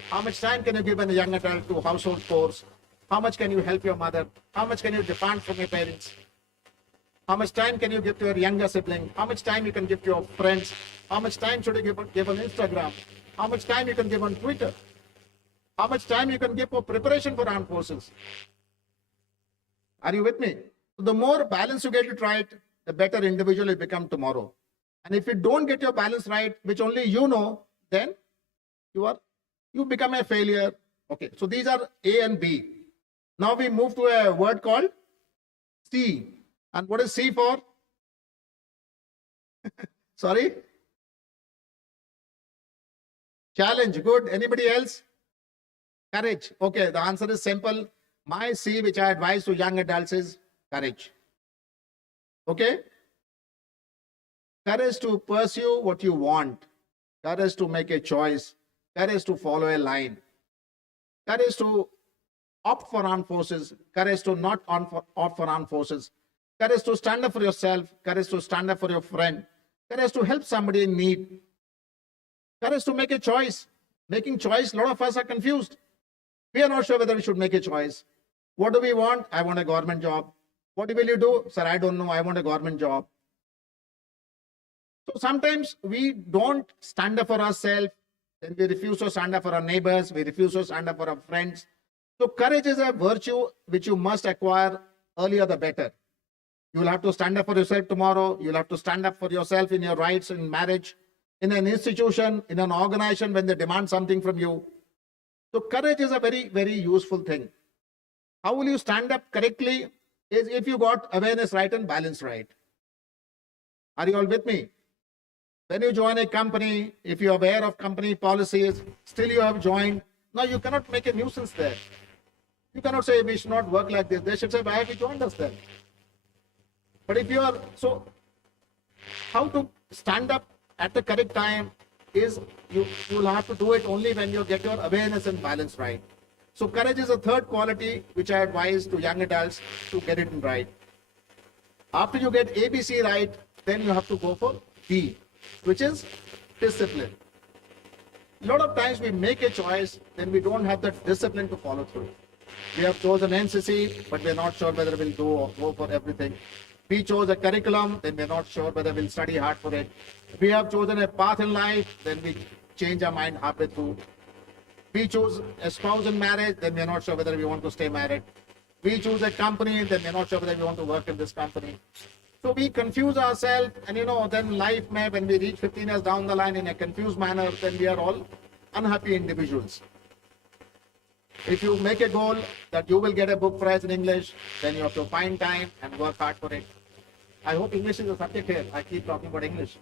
How much time can you give a young adult to household chores? How much can you help your mother? How much can you demand from your parents? How much time can you give to your younger sibling? How much time you can give to your friends? How much time should you give on Instagram? How much time you can give on Twitter? How much time you can give for preparation for armed forces? Are you with me? So the more balance you get it right, the better individual you become tomorrow. And if you don't get your balance right, which only you know, then you become a failure. Okay, so these are A and B. Now we move to a word called C. And what is C for? Sorry? Challenge. Good. Anybody else? Courage. Okay, the answer is simple. My C, which I advise to young adults, is courage. Okay? Courage to pursue what you want. Courage to make a choice. Courage to follow a line. Courage to opt for armed forces. Courage to not opt for armed forces. Courage to stand up for yourself. Courage to stand up for your friend. Courage to help somebody in need. Courage to make a choice. Making choice, a lot of us are confused. We are not sure whether we should make a choice. What do we want? I want a government job. What will you do? Sir, I don't know. I want a government job. So sometimes we don't stand up for ourselves. Then we refuse to stand up for our neighbors. We refuse to stand up for our friends. So courage is a virtue which you must acquire earlier the better. You will have to stand up for yourself tomorrow. You'll have to stand up for yourself in your rights in marriage, in an institution, in an organization when they demand something from you. So courage is a very, very useful thing. How will you stand up correctly? Is if you got awareness right and balance right. Are you all with me? When you join a company, if you're aware of company policies, still you have joined. Now you cannot make a nuisance there. You cannot say we should not work like this. They should say, why have you joined us then? But if you are, so how to stand up at the correct time, is you will have to do it only when you get your awareness and balance right. So courage is a third quality which I advise to young adults to get it right. After you get ABC right, then you have to go for D, which is discipline. A lot of times we make a choice, then we don't have the discipline to follow through. We have chosen NCC, but we're not sure whether we'll go for everything. We chose a curriculum, then we're not sure whether we'll study hard for it. We have chosen a path in life, then we change our mind halfway through. We choose a spouse in marriage, then we're not sure whether we want to stay married. We choose a company, then we're not sure whether we want to work in this company. So we confuse ourselves, and then life may, when we reach 15 years down the line in a confused manner, then we are all unhappy individuals. If you make a goal that you will get a book prize in English, then you have to find time and work hard for it. I hope English is a subject here. I keep talking about English.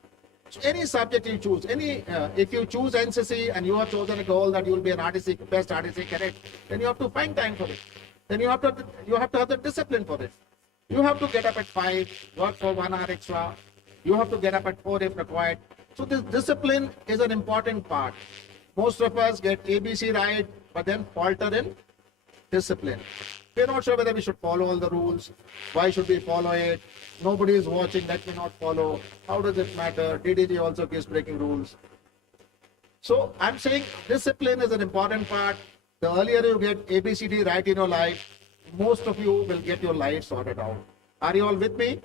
So any subject you choose, if you choose NCC and you have chosen a goal that you will be an RTC, best RTC cadet, then you have to find time for it. Then you have to have the discipline for it. You have to get up at 5, work for 1 hour extra. You have to get up at 4 if required. So this discipline is an important part. Most of us get ABC right, but then falter in discipline. We're not sure whether we should follow all the rules. Why should we follow it? Nobody is watching, let me not follow. How does it matter? DDG also gives breaking rules. So I'm saying discipline is an important part. The earlier you get ABCD right in your life, most of you will get your life sorted out. Are you all with me?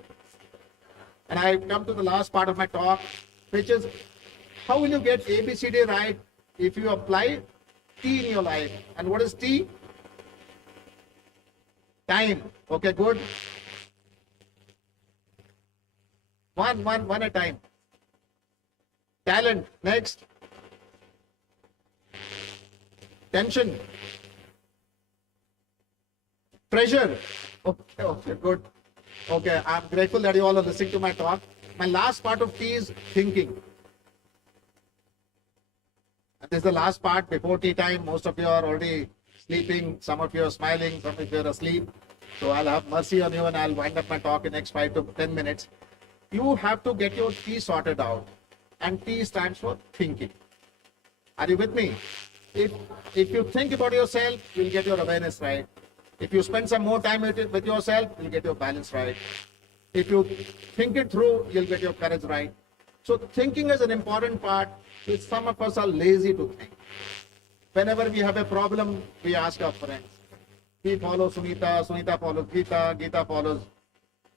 And I come to the last part of my talk, which is how will you get ABCD right if you apply T in your life? And what is T? Time. Okay, good. One at a time. Talent. Next. Tension. Pressure. Okay, good. Okay, I'm grateful that you all are listening to my talk. My last part of T is thinking. And this is the last part before tea time. Most of you are already sleeping. Some of you are smiling. Some of you are asleep. So I'll have mercy on you and I'll wind up my talk in the next 5 to 10 minutes. You have to get your T sorted out. And T stands for thinking. Are you with me? If you think about yourself, you'll get your awareness right. If you spend some more time with yourself, you'll get your balance right. If you think it through, you'll get your courage right. So thinking is an important part, which some of us are lazy to think. Whenever we have a problem, we ask our friends. We follow Sunita, Sunita follows Geeta, Geeta follows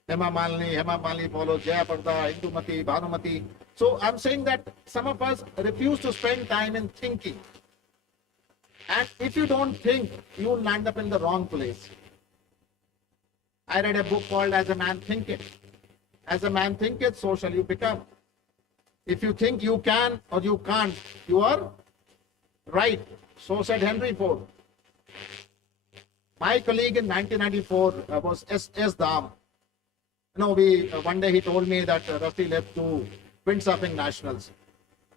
Hema Malini follows Jayaparda, Indumati, Bhanumati. So I'm saying that some of us refuse to spend time in thinking. And if you don't think, you will land up in the wrong place. I read a book called As a Man Thinketh. As a man thinketh, so shall you become. If you think you can or you can't, you are right. So said Henry Ford. My colleague in 1994 was S. Dham. One day he told me that Rusty left to windsurfing nationals.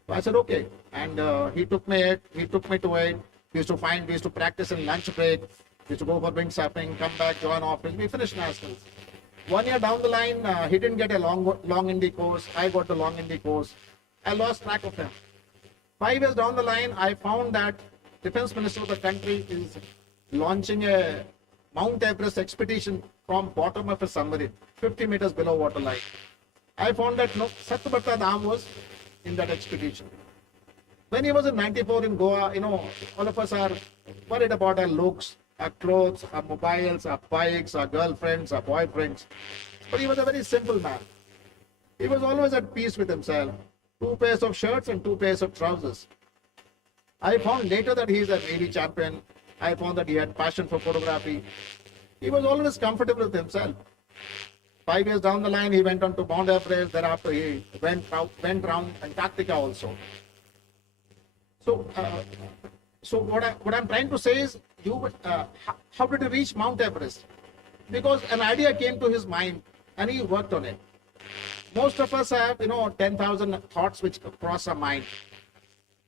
So I said, okay. And he took me to it. We used to practice in lunch break. We used to go for windsurfing, come back, join office. We finished nationals. 1 year down the line, he didn't get a long Indy course. I got the long Indy course. I lost track of him. 5 years down the line, I found that Defense Minister of the country is launching a Mount Everest expedition from bottom of a submarine, 50 meters below waterline. I found that Satyabharta Dham was in that expedition. When he was in 94 in Goa, all of us are worried about our looks, our clothes, our mobiles, our bikes, our girlfriends, our boyfriends. But he was a very simple man. He was always at peace with himself. 2 pairs of shirts and 2 pairs of trousers. I found later that he is a Navy champion. I found that he had passion for photography. He was always comfortable with himself. 5 years down the line, he went on to Mount Everest. Thereafter, he went round Antarctica also. So what I'm trying to say is, how did he reach Mount Everest? Because an idea came to his mind and he worked on it. Most of us have, 10,000 thoughts which cross our mind.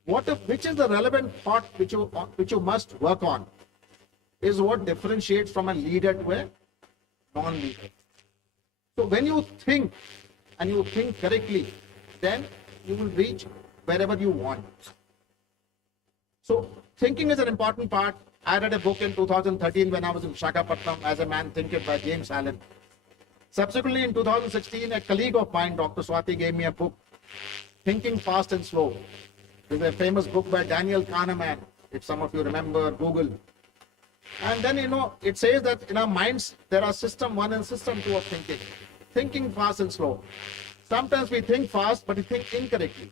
Which is the relevant thought which you must work on is what differentiates from a leader to a non-leader. So when you think and you think correctly, then you will reach wherever you want. So thinking is an important part. I read a book in 2013 when I was in Visakhapatnam, As a Man Thinketh by James Allen. Subsequently, in 2016, a colleague of mine, Dr. Swati, gave me a book, Thinking Fast and Slow. It's a famous book by Daniel Kahneman, if some of you remember, Google. And then, it says that in our minds, there are system 1 and system 2 of thinking. Thinking fast and slow. Sometimes we think fast, but we think incorrectly.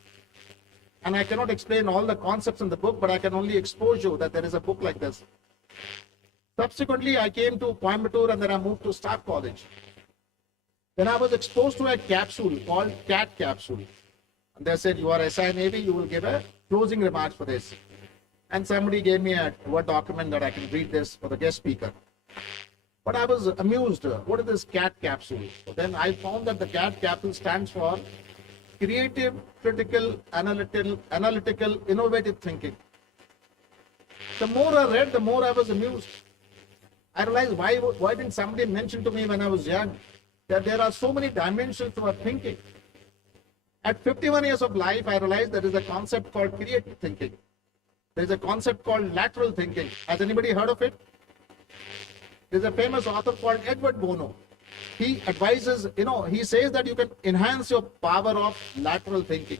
And I cannot explain all the concepts in the book, but I can only expose you that there is a book like this. Subsequently, I came to Coimbatore and then I moved to Staff College. Then I was exposed to a capsule called CAT capsule. And they said, you are SI Navy, you will give a closing remarks for this. And somebody gave me a Word document that I can read this for the guest speaker. But I was amused. What is this CAT capsule? So then I found that the CAT capsule stands for Creative, Critical, Analytical, Innovative Thinking. The more I read, the more I was amused. I realized why didn't somebody mention to me when I was young that there are so many dimensions to our thinking. At 51 years of life, I realized there is a concept called creative thinking. There is a concept called lateral thinking. Has anybody heard of it? There's a famous author called Edward Bono. He advises, he says that you can enhance your power of lateral thinking.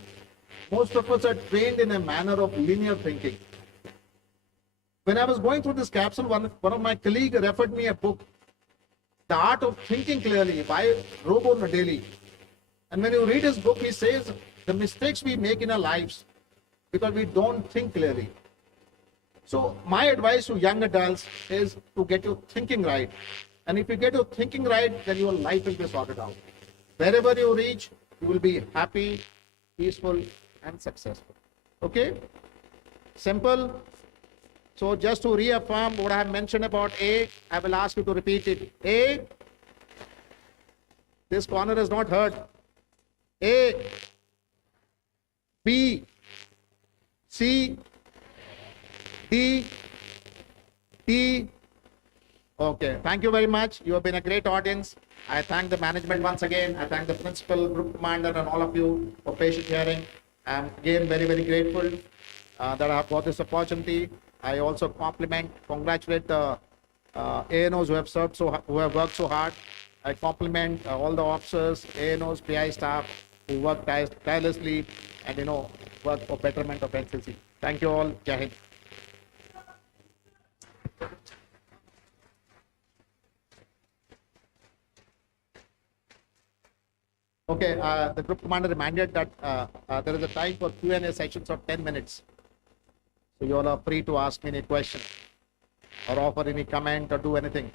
Most of us are trained in a manner of linear thinking. When I was going through this capsule, one of my colleagues referred me a book, The Art of Thinking Clearly by Robo Nadeli. And when you read his book, he says the mistakes we make in our lives because we don't think clearly. So my advice to young adults is to get your thinking right. And if you get your thinking right, then your life will be sorted out. Wherever you reach, you will be happy, peaceful, and successful. Okay? Simple. So just to reaffirm what I have mentioned about A, I will ask you to repeat it. A. This corner is not heard. A. B. C. D. T. Okay, thank you very much. You have been a great audience. I thank the management once again. I thank the principal, group commander, and all of you for patient hearing. I'm again very, very grateful that I have got this opportunity. I also congratulate the ANOs who have worked so hard. I compliment all the officers, ANOs, PI staff who work tirelessly and work for betterment of NCC. Thank you all. Jai Hind. Okay, the group commander reminded that there is a time for Q&A sessions of 10 minutes. So you all are free to ask me any question or offer any comment or do anything.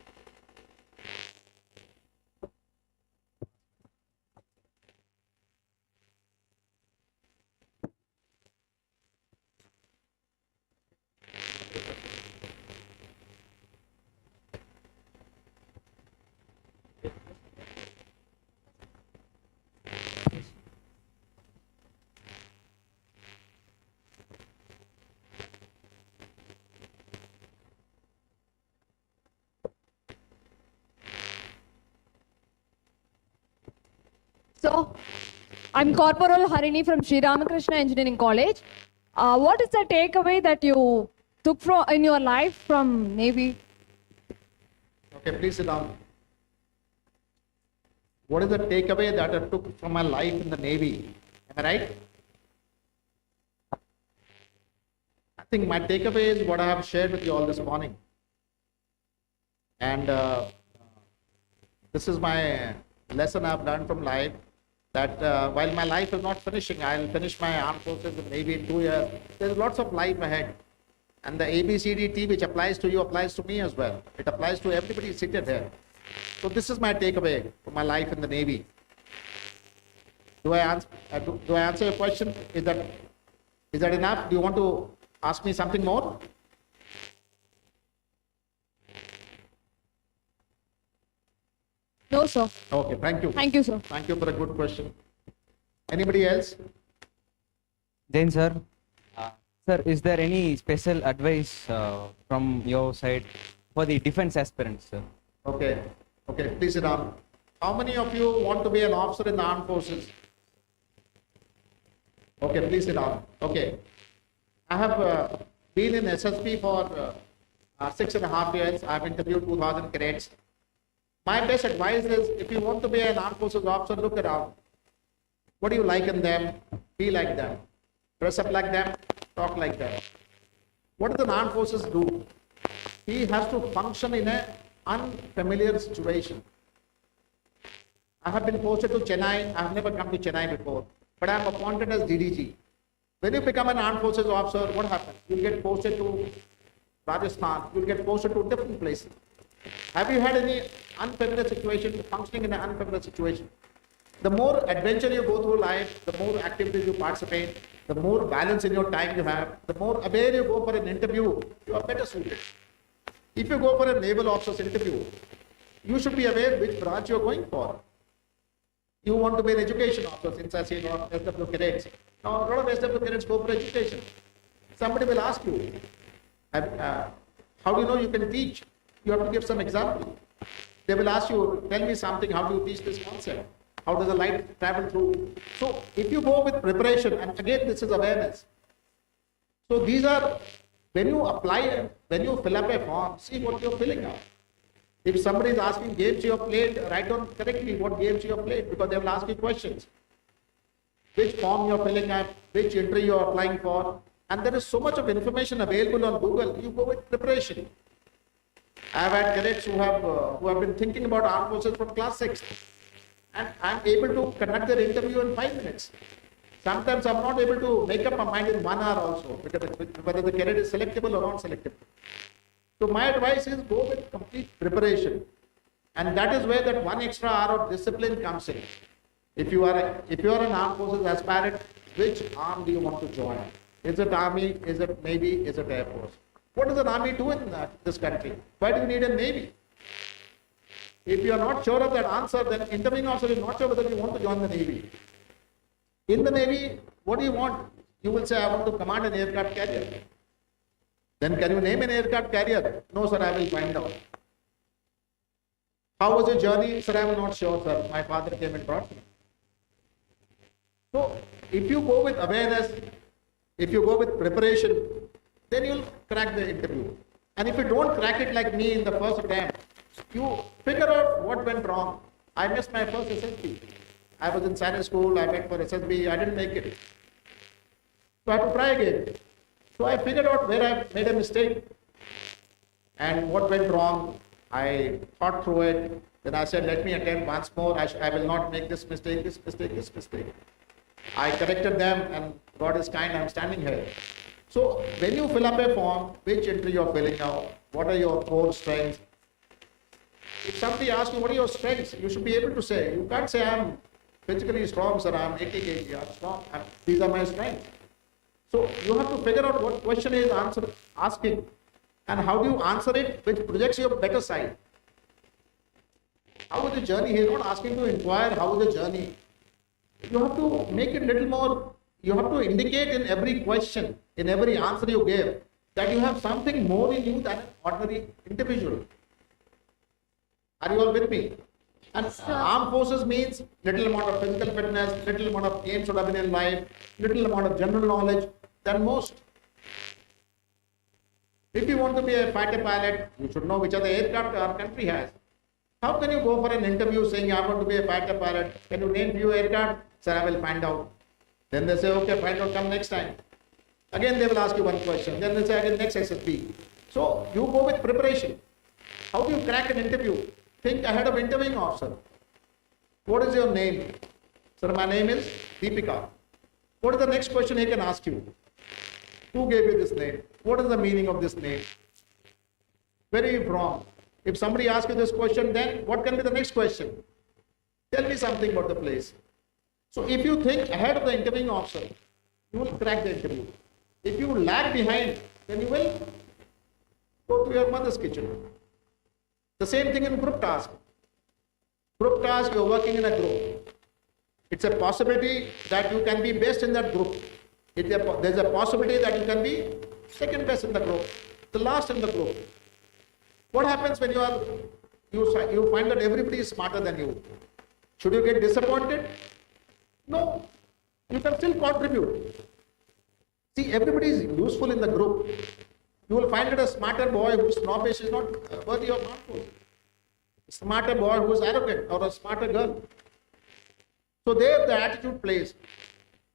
So, I'm Corporal Harini from Sri Ramakrishna Engineering College. What is the takeaway that you took in your life from Navy? Okay, please sit down. What is the takeaway that I took from my life in the Navy? Am I right? I think my takeaway is what I have shared with you all this morning. And this is my lesson I've learned from life, that while my life is not finishing, I'll finish my armed forces in maybe in 2 years. There's lots of life ahead. And the ABCDT which applies to you applies to me as well. It applies to everybody seated here. So this is my takeaway from my life in the Navy. Do I answer your question? Is that enough? Do you want to ask me something more? No, sir. Okay, thank you. Thank you, sir. Thank you for a good question. Anybody else? Jain sir, sir, is there any special advice from your side for the defense aspirants, sir? Okay, please sit down. How many of you want to be an officer in the armed forces? Okay, please sit down. Okay. I have been in SSB for 6.5 years. I've interviewed 2,000 cadets. My best advice is, if you want to be an armed forces officer, look around. What do you like in them? Be like them. Dress up like them. Talk like them. What does an armed forces do? He has to function in an unfamiliar situation. I have been posted to Chennai. I have never come to Chennai before, but I am appointed as DDG. When you become an armed forces officer, what happens? You get posted to Rajasthan. You will get posted to different places. Have you had any unfamiliar situation, functioning in an unfamiliar situation? The more adventure you go through life, the more activities you participate, the more balance in your time you have, the more aware you go for an interview, you are better suited. If you go for a naval officer's interview, you should be aware which branch you are going for. You want to be an education officer, since I say not SW cadets. Now, a lot of SW cadets go for education. Somebody will ask you, how do you know you can teach? You have to give some example. They will ask you, tell me something, how do you teach this concept? How does the light travel through? So, if you go with preparation, and again, this is awareness. So, these are, when you apply, when you fill up a form, see what you're filling out. If somebody is asking games you have played, write down correctly what games you have played, because they will ask you questions. Which form you are filling up, which entry you are applying for, and there is so much of information available on Google, you go with preparation. I have had cadets who have been thinking about armed forces from class 6, and I am able to conduct their interview in 5 minutes. Sometimes I am not able to make up my mind in 1 hour also, because whether the cadet is selectable or not selectable. So my advice is, go with complete preparation, and that is where that 1 extra hour of discipline comes in. If you are an armed forces aspirant, which arm do you want to join? Is it army? Is it navy? Is it air force? What does an army do in this country? Why do you need a navy? If you are not sure of that answer, then interviewing officer is not sure whether you want to join the navy. In the navy, what do you want? You will say, I want to command an aircraft carrier. Then can you name an aircraft carrier? No, sir, I will find out. How was your journey? Sir, I am not sure, sir. My father came and brought me. So, if you go with awareness, if you go with preparation, then you'll crack the interview. And if you don't crack it like me in the first attempt, you figure out what went wrong. I missed my first SSB. I was in science school, I went for SSB, I didn't make it. So I have to try again. So I figured out where I made a mistake and what went wrong. I thought through it. Then I said, let me attempt once more. I will not make this mistake, this mistake, this mistake. I corrected them, and God is kind, I'm standing here. So when you fill up a form, which entry you're filling out, what are your core strengths? If somebody asks you, what are your strengths? You should be able to say. You can't say, I'm physically strong, sir, I'm 80 kg, I'm strong. These are my strengths. So you have to figure out what question is asking, and how do you answer it, which projects your better side. How was the journey? He is not asking to inquire how was the journey. You have to make it a little more, you have to indicate in every question, in every answer you give, that you have something more in you than an ordinary individual. Are you all with me? And armed forces means little amount of physical fitness, little amount of games should have been in life, little amount of general knowledge than most. If you want to be a fighter pilot, you should know which are the aircraft our country has. How can you go for an interview saying, I want to be a fighter pilot? Can you name few aircraft? Sir, I will find out. Then they say, okay, find out, come next time. Again, they will ask you one question. Then they say, again, next SSB. So you go with preparation. How do you crack an interview? Think ahead of interviewing officer. What is your name? Sir, my name is Deepika. What is the next question he can ask you? Who gave you this name? What is the meaning of this name? Where are you from? If somebody asks you this question, then what can be the next question? Tell me something about the place. So if you think ahead of the interviewing officer, you will crack the interview. If you lag behind, then you will go to your mother's kitchen. The same thing in group task. Group task, you are working in a group. It's a possibility that you can be best in that group. There's a possibility that you can be second best in the group, the last in the group. What happens when you find that everybody is smarter than you? Should you get disappointed? No. you can still contribute. See, everybody is useful in the group. You will find that a smarter boy who's snobbish is not worthy of harmful. A smarter boy who is arrogant or a smarter girl. So there the attitude plays.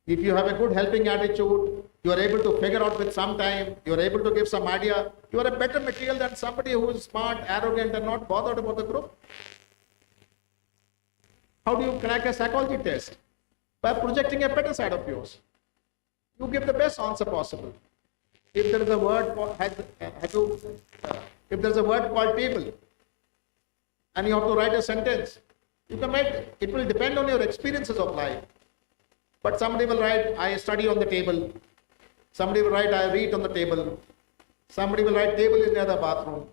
If you have a good helping attitude, you are able to figure out with some time, you are able to give some idea, you are a better material than somebody who is smart, arrogant and not bothered about the group. How do you crack a psychology test? By projecting a better side of yours. You give the best answer possible. If there is a word called, if there is a word called table, and you have to write a sentence, you can write, it will depend on your experiences of life. But somebody will write, I study on the table. Somebody will write, I read on the table. Somebody will write, table in the other bathroom.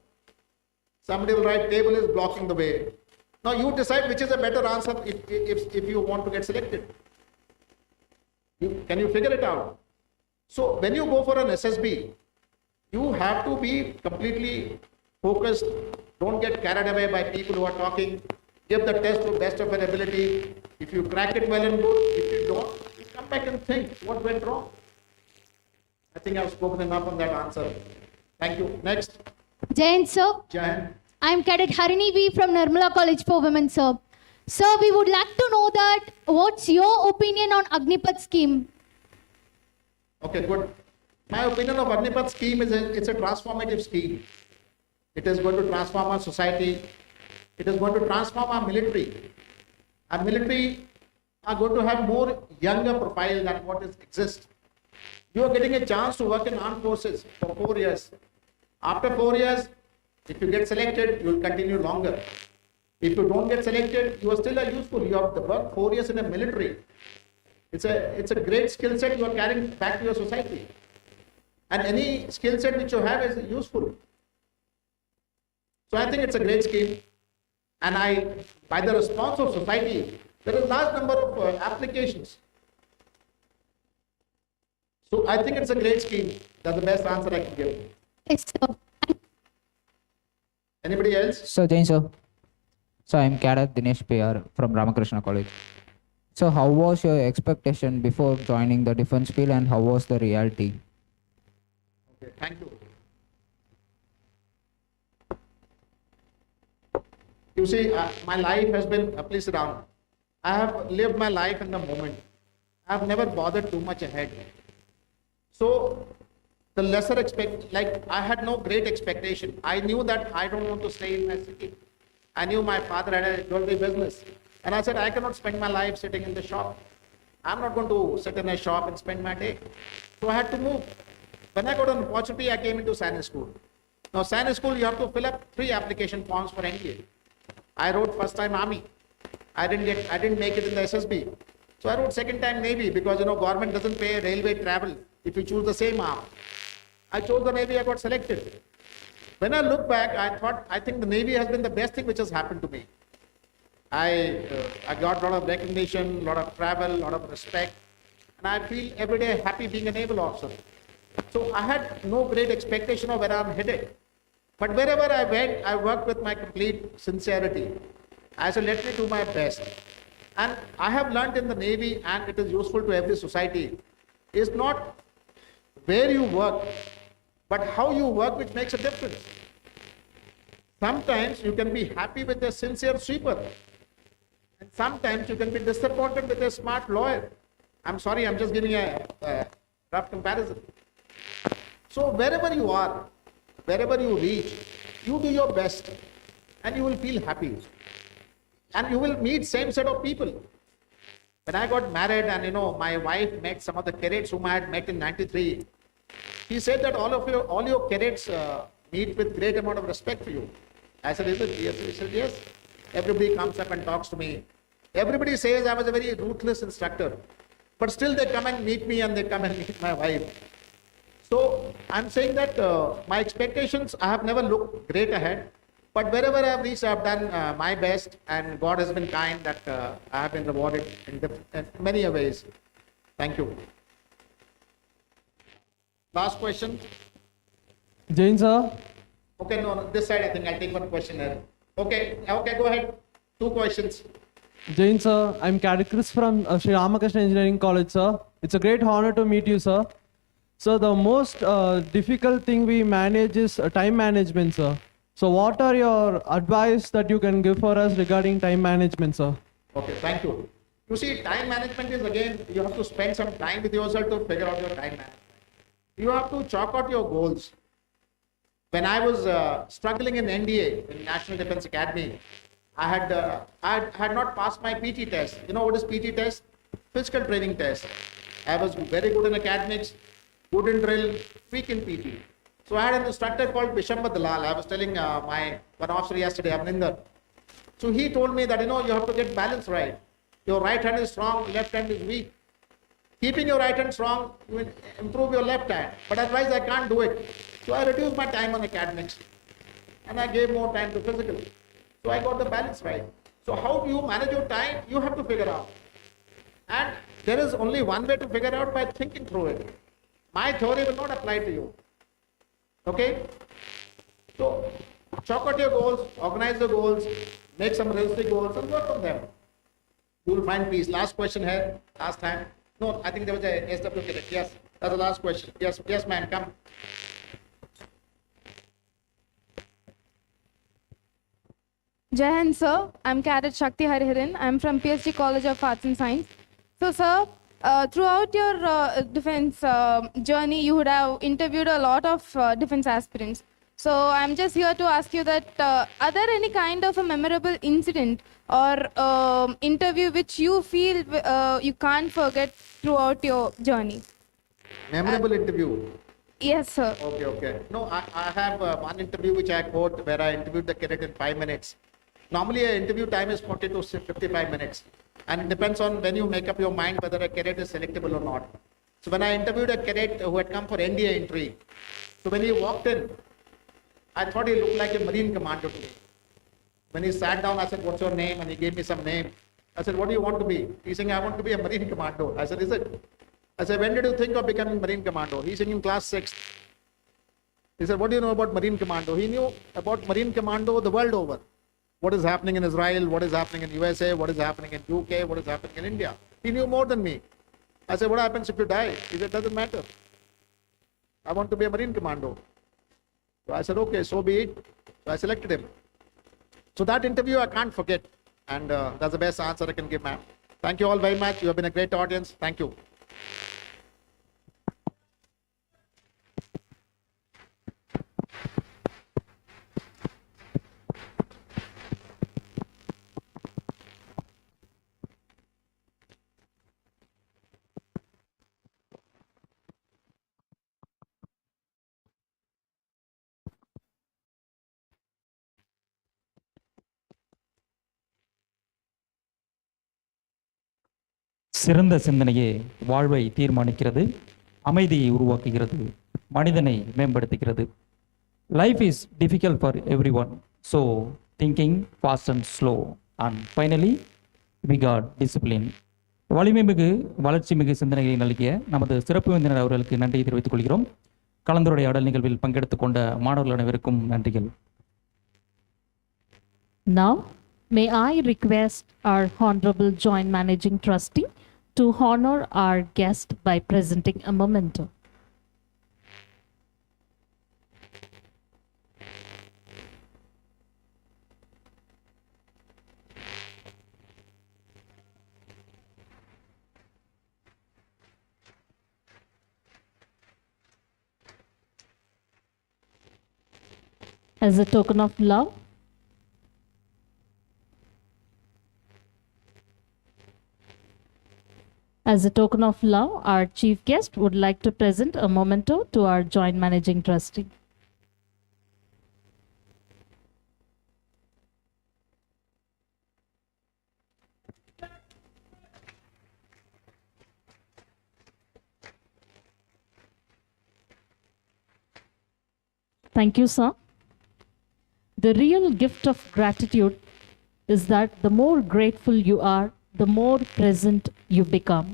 Somebody will write, table is blocking the way. Now you decide which is a better answer if you want to get selected. Can you figure it out? So when you go for an SSB, you have to be completely focused. Don't get carried away by people who are talking. Give the test to the best of your ability. If you crack it well and good, if you don't, you come back and think what went wrong. I think I've spoken enough on that answer. Thank you. Next. Jain sir, Jan. I am Cadet Harini V from Nirmala College for Women sir. Sir, we would like to know that what's your opinion on Aknipat scheme? Okay, good. My opinion of Aknipat scheme is it's a transformative scheme. It is going to transform our society. It is going to transform our military. Our military are going to have more younger profile than what exists. You are getting a chance to work in armed forces for 4 years. After 4 years, if you get selected, you will continue longer. If you don't get selected, you are still useful. You have to work 4 years in the military. It's a great skill set you are carrying back to your society. And any skill set which you have is useful. So I think it's a great scheme. And by the response of society, there is a large number of applications. So I think it's a great scheme. That's the best answer I can give. Yes sir. Anybody else? So, Jain sir. So, I'm Cadet Dinesh PR from Ramakrishna College. So, how was your expectation before joining the defense field and how was the reality? Okay, thank you. You see, my life has been, please sit down. I have lived my life in the moment. I have never bothered too much ahead. So, the lesser I had no great expectation. I knew that I don't want to stay in my city. I knew my father had a jewelry business. And I said, I cannot spend my life sitting in the shop. I'm not going to sit in a shop and spend my day. So I had to move. When I got an opportunity, I came into SANI school. Now, SANI school, you have to fill up 3 application forms for NDA. I wrote first time Army. I didn't make it in the SSB. So I wrote second time Navy because, government doesn't pay railway travel if you choose the same arm. I chose the Navy, I got selected. When I look back, I think the Navy has been the best thing which has happened to me. I got a lot of recognition, a lot of travel, a lot of respect, and I feel every day happy being a naval officer. So I had no great expectation of where I'm headed. But wherever I went, I worked with my complete sincerity. I said, let me do my best. And I have learned in the Navy, and it is useful to every society, is not where you work, but how you work which makes a difference. Sometimes you can be happy with a sincere sweeper. And sometimes you can be disappointed with a smart lawyer. I'm sorry, I'm just giving a rough comparison. So wherever you are, wherever you reach, you do your best and you will feel happy. And you will meet same set of people. When I got married and my wife met some of the cadets whom I had met in '93, he said that all your cadets meet with great amount of respect for you. I said, is it? Yes. He said, yes. Everybody comes up and talks to me. Everybody says I was a very ruthless instructor. But still they come and meet me and they come and meet my wife. So I'm saying that my expectations, I have never looked great ahead. But wherever I have reached, I have done my best and God has been kind that I have been rewarded in many ways. Thank you. Last question. Jain sir. Okay, no, this side I think I'll take one question here. Okay, go ahead. 2 questions. Jain sir, I'm Cadet Chris from Sri Ramakrishna Engineering College, sir. It's a great honor to meet you, sir. So the most difficult thing we manage is time management, sir. So what are your advice that you can give for us regarding time management, sir? Okay, thank you. You see, time management is again, you have to spend some time with yourself to figure out your time management. You have to chalk out your goals. When I was struggling in NDA, in National Defense Academy, I had not passed my PT test. You know what is PT test? Physical training test. I was very good in academics, good in drill, weak in PT. So I had an instructor called Bishamba Dalal. I was telling my one officer yesterday, Abninder. So he told me that, you know, you have to get balance right. Your right hand is strong, left hand is weak. Keeping your right hand strong, you will improve your left hand. But otherwise, I can't do it. So I reduced my time on academics. And I gave more time to physical. So I got the balance right. So how do you manage your time? You have to figure out. And there is only one way to figure out by thinking through it. My theory will not apply to you. Okay? So chalk out your goals, organize the goals, make some realistic goals and work on them. You will find peace. Last question here, last time. No, I think there was a SW cadet. Yes, that's the last question. Yes, yes, ma'am, come. Jai Hind, sir. I'm Cadet Shakti Hariharan. I'm from PSG College of Arts and Science. So, sir, throughout your defense journey, you would have interviewed a lot of defense aspirants. So, I'm just here to ask you that are there any kind of a memorable incident or interview which you feel you can't forget throughout your journey? Memorable interview. Yes, sir. Okay, okay. No, I have one interview which I quote where I interviewed the cadet in 5 minutes. Normally, an interview time is 40 to 55 minutes. And it depends on when you make up your mind whether a cadet is selectable or not. So when I interviewed a cadet who had come for NDA entry, so when he walked in, I thought he looked like a Marine commander to me. When he sat down, I said, what's your name? And he gave me some name. I said, what do you want to be? He's saying, I want to be a Marine commando. I said, is it? I said, when did you think of becoming Marine commando? He's saying in class 6th. He said, what do you know about Marine commando? He knew about Marine commando the world over. What is happening in Israel, what is happening in USA, what is happening in UK, what is happening in India. He knew more than me. I said, what happens if you die? He said, doesn't matter. I want to be a Marine commando. So I said, okay, so be it. So I selected him. So that interview I can't forget. And that's the best answer I can give, ma'am. Thank you all very much. You have been a great audience. Thank you. சிறந்த சிந்தனையே வாழ்வை தீர்மானிக்கிறது, அமைதியை உருவாக்குகிறது, மனிதனை மேம்படுத்துகிறது. Life is difficult for everyone, so thinking fast and slow, and finally we got discipline. வலிமைமிகு வளர்ச்சிமிகு சிந்தனைகளை நல்கிய நமது சிறப்பு விருந்தினர் அவர்களுக்கு நன்றியை தெரிவித்துக் கொள்கிறோம். கலந்துரையாடல் நிகழ்வில் பங்கெடுத்துக் கொண்ட மாணவர்கள் அனைவருக்கும் நன்றிகள். Now, may I request our Honorable Joint Managing Trustee to honor our guest by presenting a memento. As a token of love, our chief guest would like to present a memento to our Joint Managing Trustee. Thank you, sir. The real gift of gratitude is that the more grateful you are, the more present you become.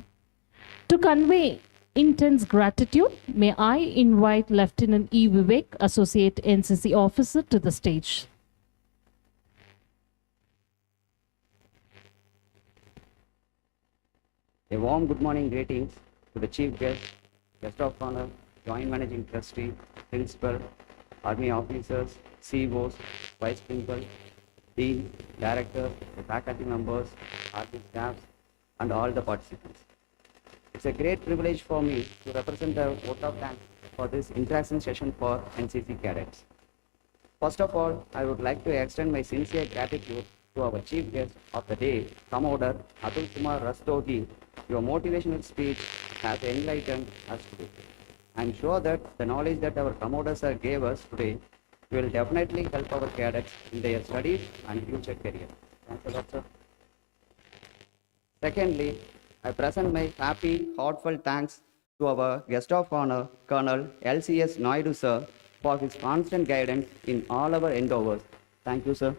To convey intense gratitude, may I invite Lieutenant E. Vivek, Associate NCC Officer, to the stage. A warm good morning greetings to the chief guest, guest of honor, joint managing trustee, principal, army officers, CEOs, vice principal, dean, director, the faculty members, army staffs, and all the participants. It's a great privilege for me to represent the vote of thanks for this interaction session for NCC cadets. First of all, I would like to extend my sincere gratitude to our chief guest of the day, Commodore Atul Kumar Rastogi. Your motivational speech has enlightened us today. I'm sure that the knowledge that our Commodore sir gave us today will definitely help our cadets in their studies and future career. Thanks a lot, sir. Secondly, I present my happy, heartfelt thanks to our guest of honor, Colonel LCS Naidu, sir, for his constant guidance in all our endeavors. Thank you, sir.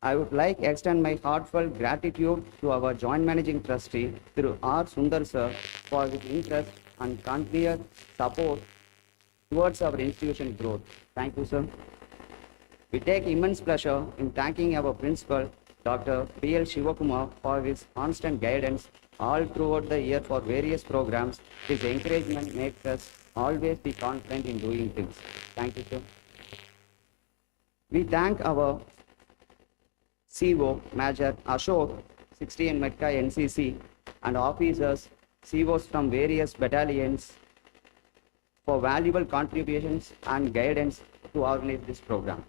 I would like to extend my heartfelt gratitude to our joint managing trustee, Thiru R. Sundar, sir, for his interest and continued support towards our institution growth. Thank you, sir. We take immense pleasure in thanking our principal, Dr. P.L. Shivakumar, for his constant guidance all throughout the year for various programs. His encouragement makes us always be confident in doing things. Thank you, sir. We thank our CEO, Major Ashok, 16 Metka NCC, and officers, CEOs from various battalions for valuable contributions and guidance to organize this program.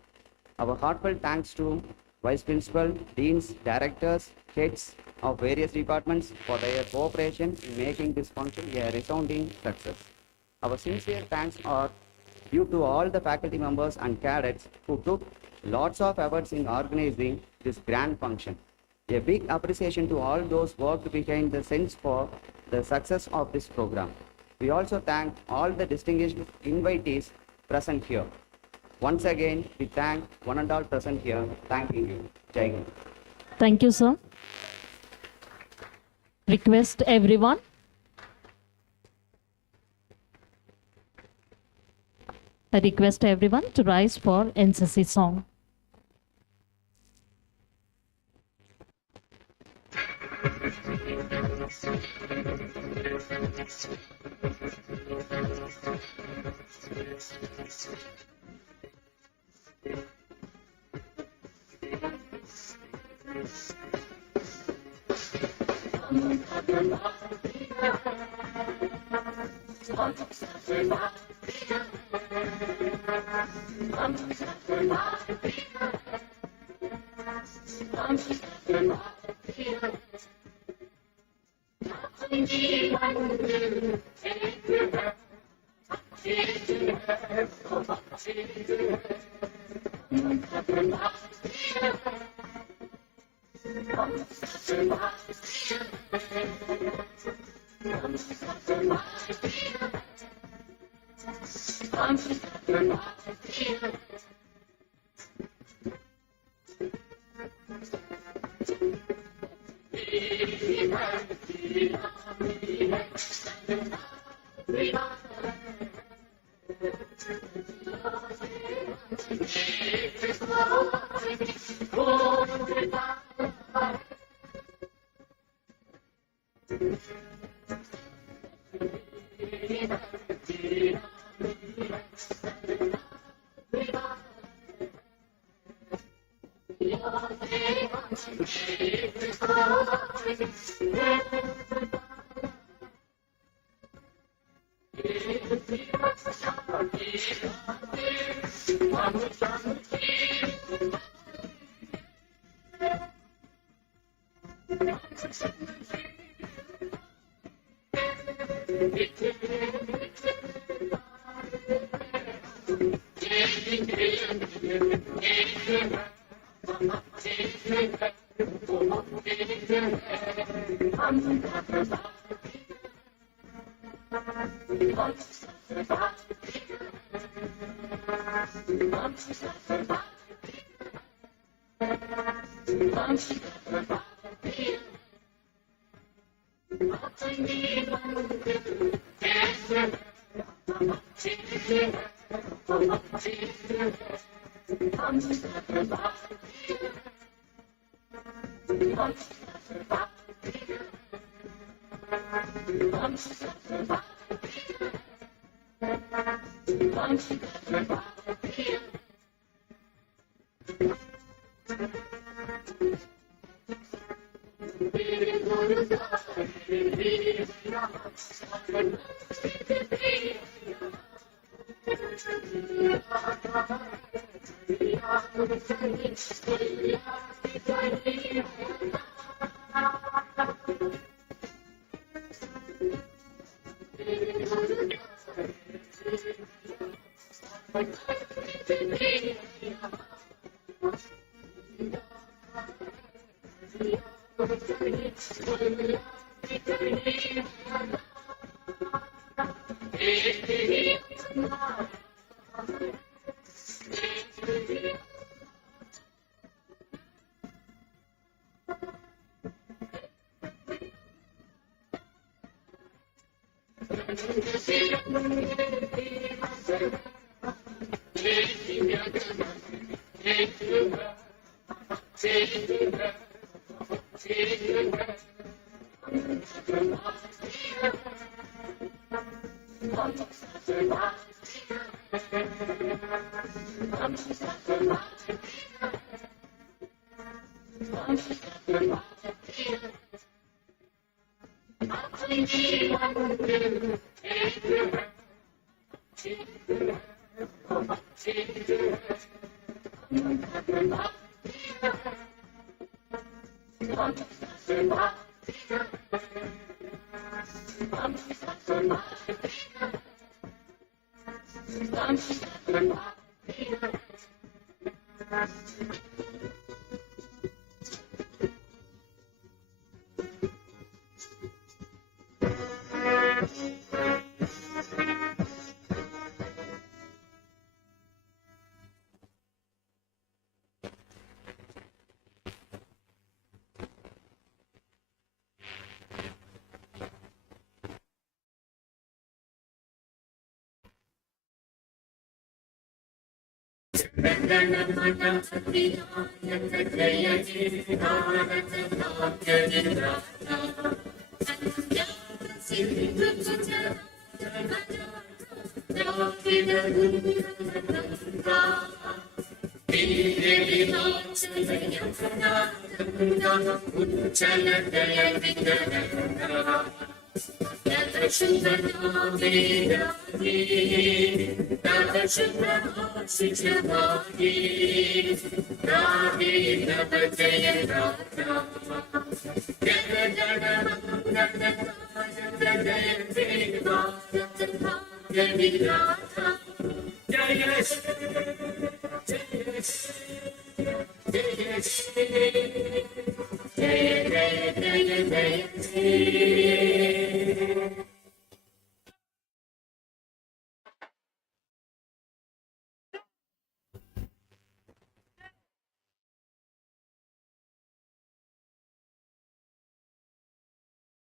Our heartfelt thanks to Vice Principal, Deans, Directors, Heads of various departments for their cooperation in making this function a resounding success. Our sincere thanks are due to all the faculty members and cadets who took lots of efforts in organizing this grand function. A big appreciation to all those worked behind the scenes for the success of this program. We also thank all the distinguished invitees present here. Once again, we thank one and all present here. Thank you. Jai Hind. Thank you, sir. Request everyone. I request everyone to rise for NCC song.